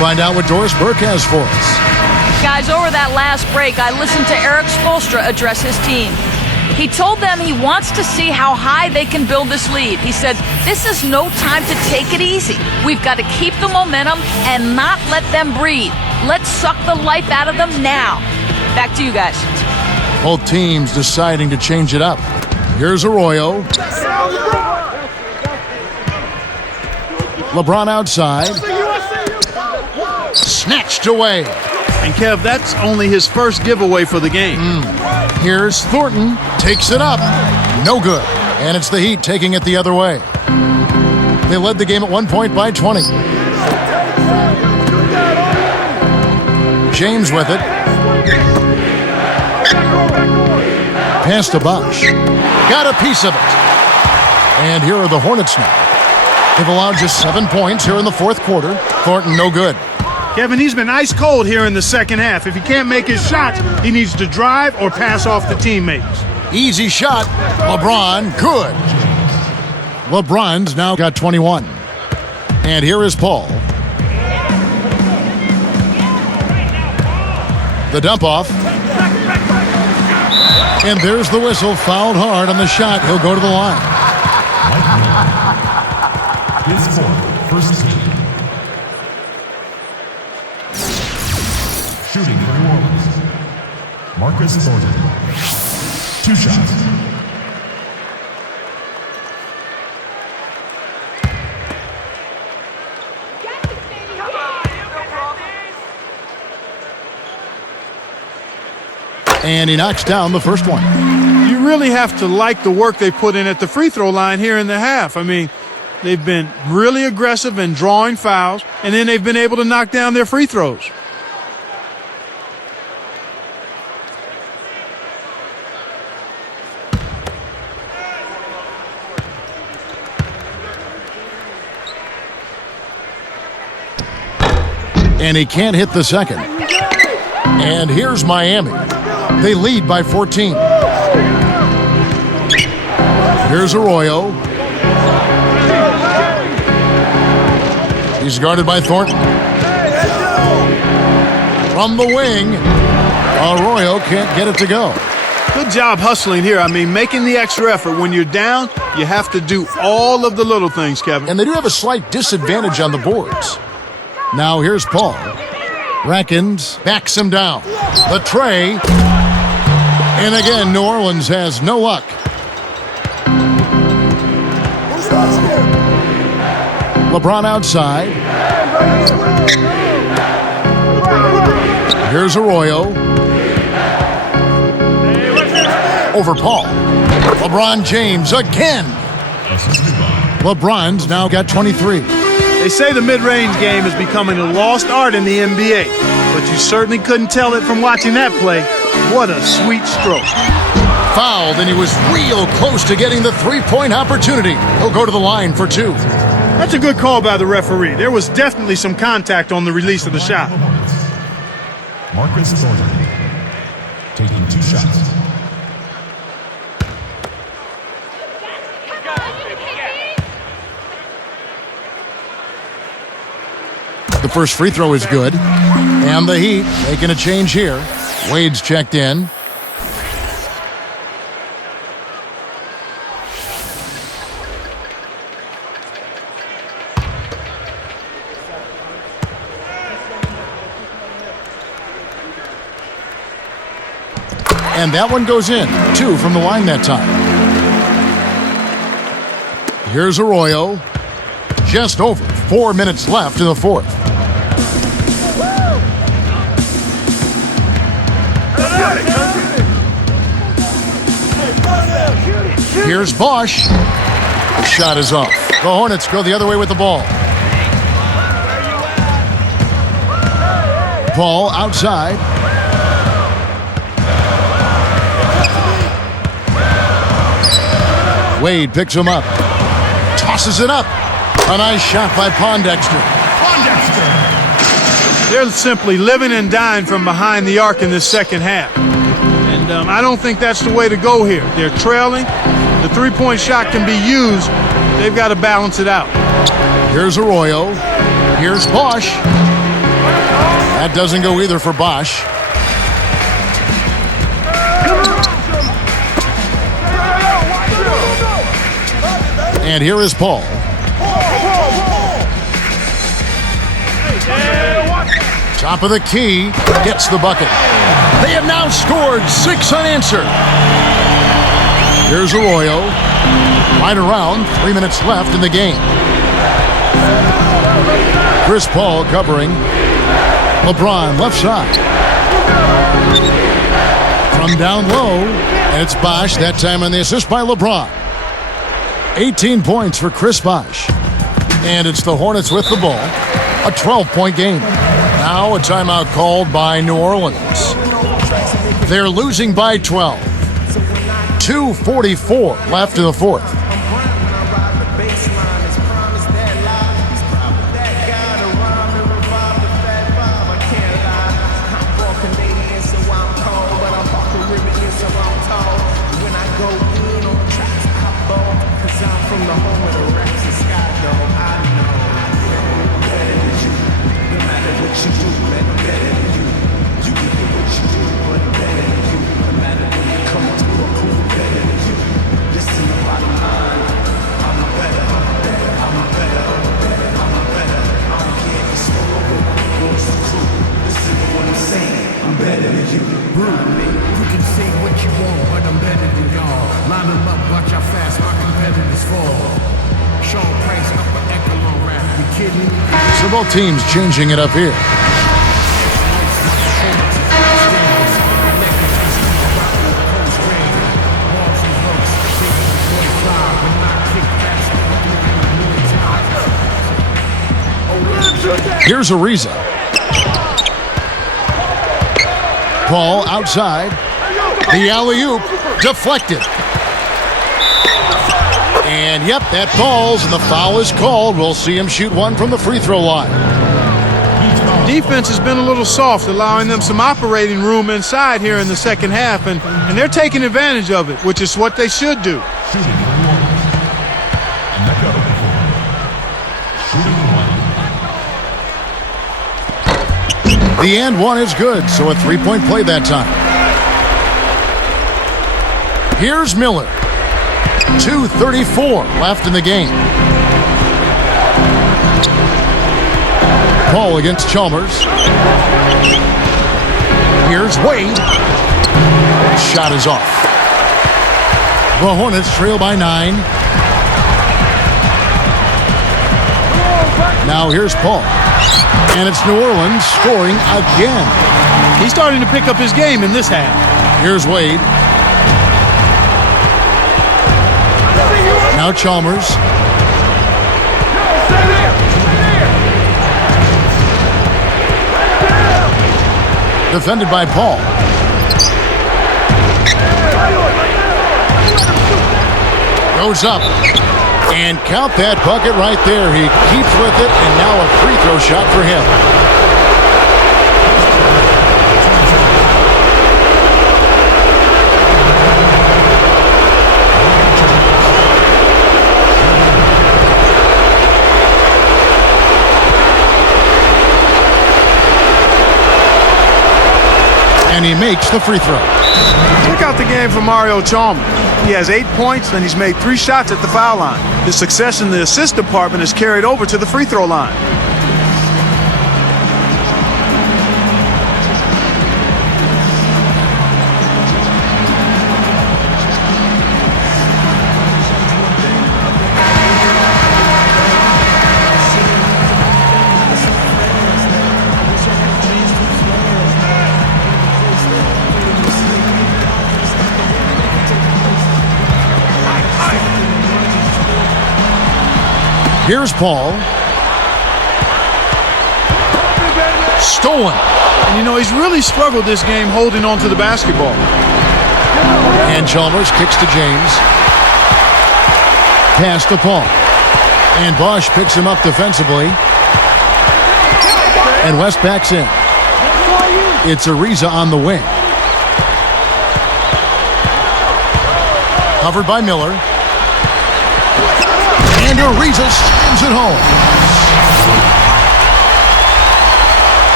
Find out what Doris Burke has for us. Guys, over that last break, I listened to Eric Spoelstra address his team. He told them he wants to see how high they can build this lead. He said, this is no time to take it easy. We've got to keep the momentum and not let them breathe. Let's suck the life out of them now. Back to you guys. Both teams deciding to change it up. Here's Arroyo. LeBron outside. Snatched away. And Kev, that's only his first giveaway for the game. Here's Thornton. Takes it up. No good. And it's the Heat taking it the other way. They led the game at 1 point by 20. James with it. Pass to Bosch. Got a piece of it. And here are the Hornets now. They've allowed just 7 points here in the fourth quarter. Thornton, no good. Kevin, he's been ice cold here in the second half. If he can't make his shots, he needs to drive or pass off the teammates. Easy shot. LeBron, good. LeBron's now got 21. And here is Paul. The dump off. And there's the whistle. Fouled hard on the shot. He'll go to the line. His fourth, first team. Shooting for New Orleans. Marcus Thornton. 2 shots. And he knocks down the first one. You really have to like the work they put in at the free throw line here in the half. I mean, they've been really aggressive in drawing fouls, and then they've been able to knock down their free throws. And he can't hit the second. And here's Miami. They lead by 14. Here's Arroyo. He's guarded by Thornton. From the wing, Arroyo can't get it to go. Good job hustling here. I mean, making the extra effort. When you're down, you have to do all of the little things, Kevin. And they do have a slight disadvantage on the boards. Now here's Paul. Rackins backs him down. The tray. And again, New Orleans has no luck. LeBron outside. Here's Arroyo. Over Paul. LeBron James again. LeBron's now got 23. They say the mid-range game is becoming a lost art in the NBA, but you certainly couldn't tell it from watching that play. What a sweet stroke. Fouled, and he was real close to getting the three-point opportunity. He'll go to the line for 2. That's a good call by the referee. There was definitely some contact on the release of the shot. Marcus Thornton taking 2 shots. The first free throw is good. And the Heat making a change here. Wade's checked in. And that one goes in. 2 from the line that time. Here's Arroyo. Just over 4 minutes left in the fourth. Here's Bosch. The shot is off. The Hornets go the other way with the ball. Paul outside. Wade picks him up. Tosses it up. A nice shot by Pondexter. They're simply living and dying from behind the arc in this second half. And I don't think that's the way to go here. They're trailing. The three-point shot can be used. They've got to balance it out. Here's Arroyo. Here's Bosch. That doesn't go either for Bosch. And here is Paul. Top of the key, gets the bucket. They have now scored 6 unanswered. Here's Arroyo. Right around, 3 minutes left in the game. Chris Paul covering. LeBron left side. From down low, and it's Bosch, that time on the assist by LeBron. 18 points for Chris Bosch. And it's the Hornets with the ball. A 12-point game. Now a timeout called by New Orleans. They're losing by 12. 2:44 left in the fourth. You can say what you want, but I'm better than y'all. Line them up, watch how fast my competitors fall. Sean Price, upper echelon rap. You kidding me? So both teams changing it up here. Here's Ariza. Paul outside. The alley-oop deflected. And yep, that falls, and the foul is called. We'll see him shoot one from the free throw line. Defense has been a little soft, allowing them some operating room inside here in the second half, and they're taking advantage of it, which is what they should do. The and one is good, so a three-point play that time. Here's Miller. 2:34 left in the game. Paul against Chalmers. Here's Wade. Shot is off. The Hornets trail by 9. Now here's Paul. And it's New Orleans scoring again. He's starting to pick up his game in this half. Here's Wade. Now Chalmers. Defended by Paul. Goes up. And count that bucket right there. He keeps with it, and now a free throw shot for him. And he makes the free throw. Check out the game for Mario Chalmers. He has 8 points, and he's made 3 shots at the foul line. His success in the assist department is carried over to the free throw line. Here's Paul. Stolen. And you know, he's really struggled this game holding on to the basketball. And Chalmers kicks to James. Pass to Paul. And Bosch picks him up defensively. And West backs in. It's Ariza on the wing. Covered by Miller. And Ariza slams it home.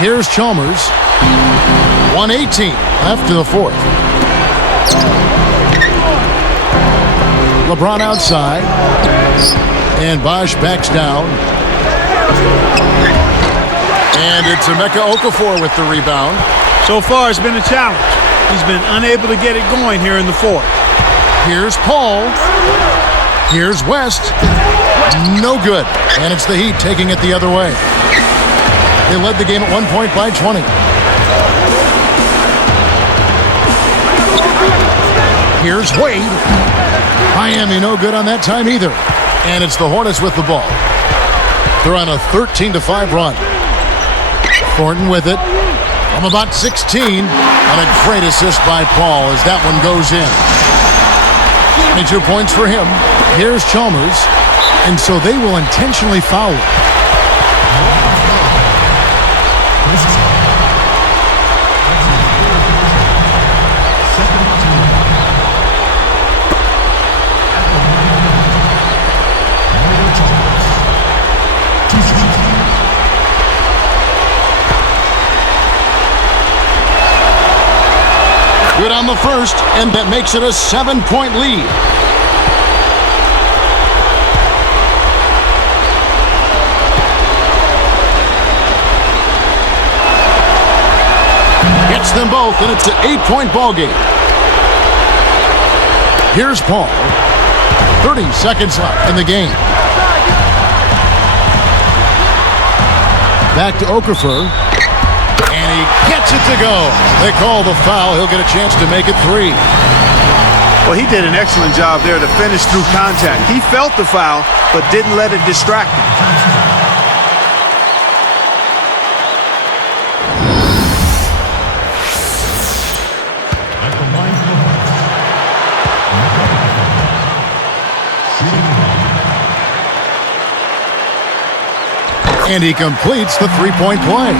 Here's Chalmers. 1:18 left to the fourth. LeBron outside. And Bosch backs down. And it's Emeka Okafor with the rebound. So far, it's been a challenge. He's been unable to get it going here in the fourth. Here's Paul. Here's West. No good. And it's the Heat taking it the other way. They led the game at 1 point by 20. Here's Wade. Miami no good on that time either. And it's the Hornets with the ball. They're on a 13-5 run. Thornton with it. From about 16, and a great assist by Paul as that one goes in. 22 points for him. Here's Chalmers, and so they will intentionally foul it. Good on the first, and that makes it a 7-point lead. Hits them both, and it's an 8-point ball game. Here's Paul. 30 seconds left in the game. Back to Okafor. And he gets it to go. They call the foul. He'll get a chance to make it 3. Well, he did an excellent job there to finish through contact. He felt the foul, but didn't let it distract him. At the line for the Hornets. And he completes the 3-point play.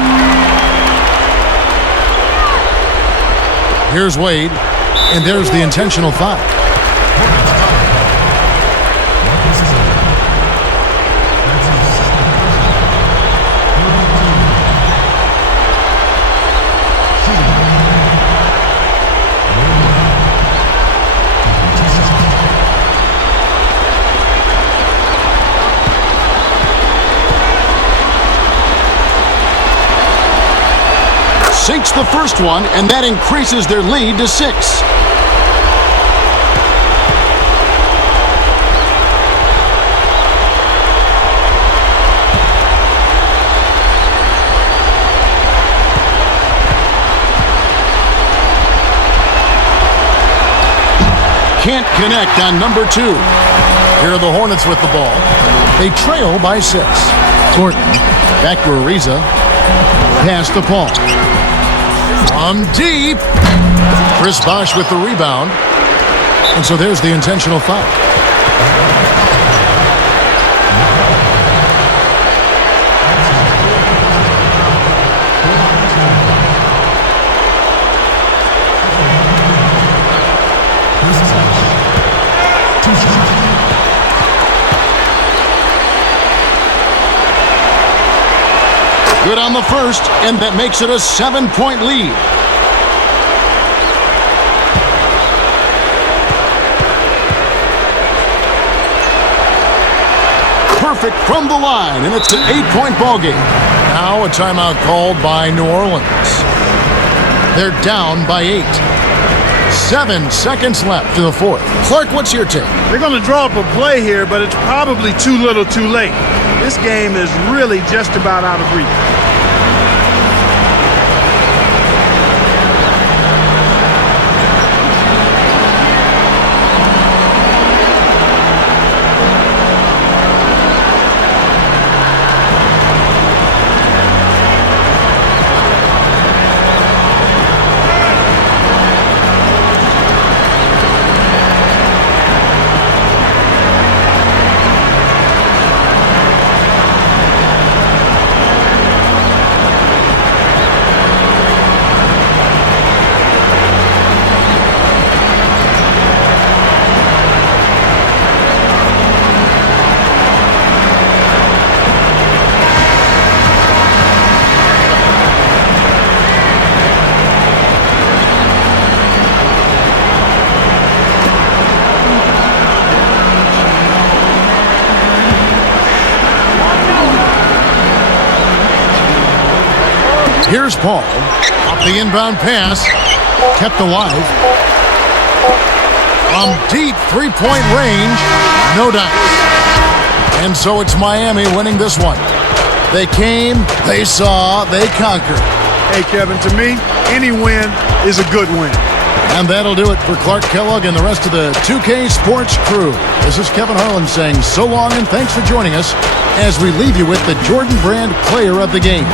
Here's Wade, and there's the intentional foul. Sinks the first one, and that increases their lead to 6. Can't connect on number 2. Here are the Hornets with the ball. They trail by 6. Thornton back to Ariza. Pass to Paul. From deep. Chris Bosh with the rebound. And so there's the intentional foul. Good on the first, and that makes it a 7-point lead. Perfect from the line, and it's an 8-point ball game. Now a timeout called by New Orleans. They're down by 8. 7 seconds left in the fourth. Clark, what's your take? They're going to draw up a play here, but it's probably too little too late. This game is really just about out of reach. Here's Paul. Up the inbound pass. Kept alive. From deep 3-point range. No dice. And so it's Miami winning this one. They came, they saw, they conquered. Hey, Kevin, to me, any win is a good win. And that'll do it for Clark Kellogg and the rest of the 2K Sports crew. This is Kevin Harlan saying so long and thanks for joining us as we leave you with the Jordan Brand Player of the Game.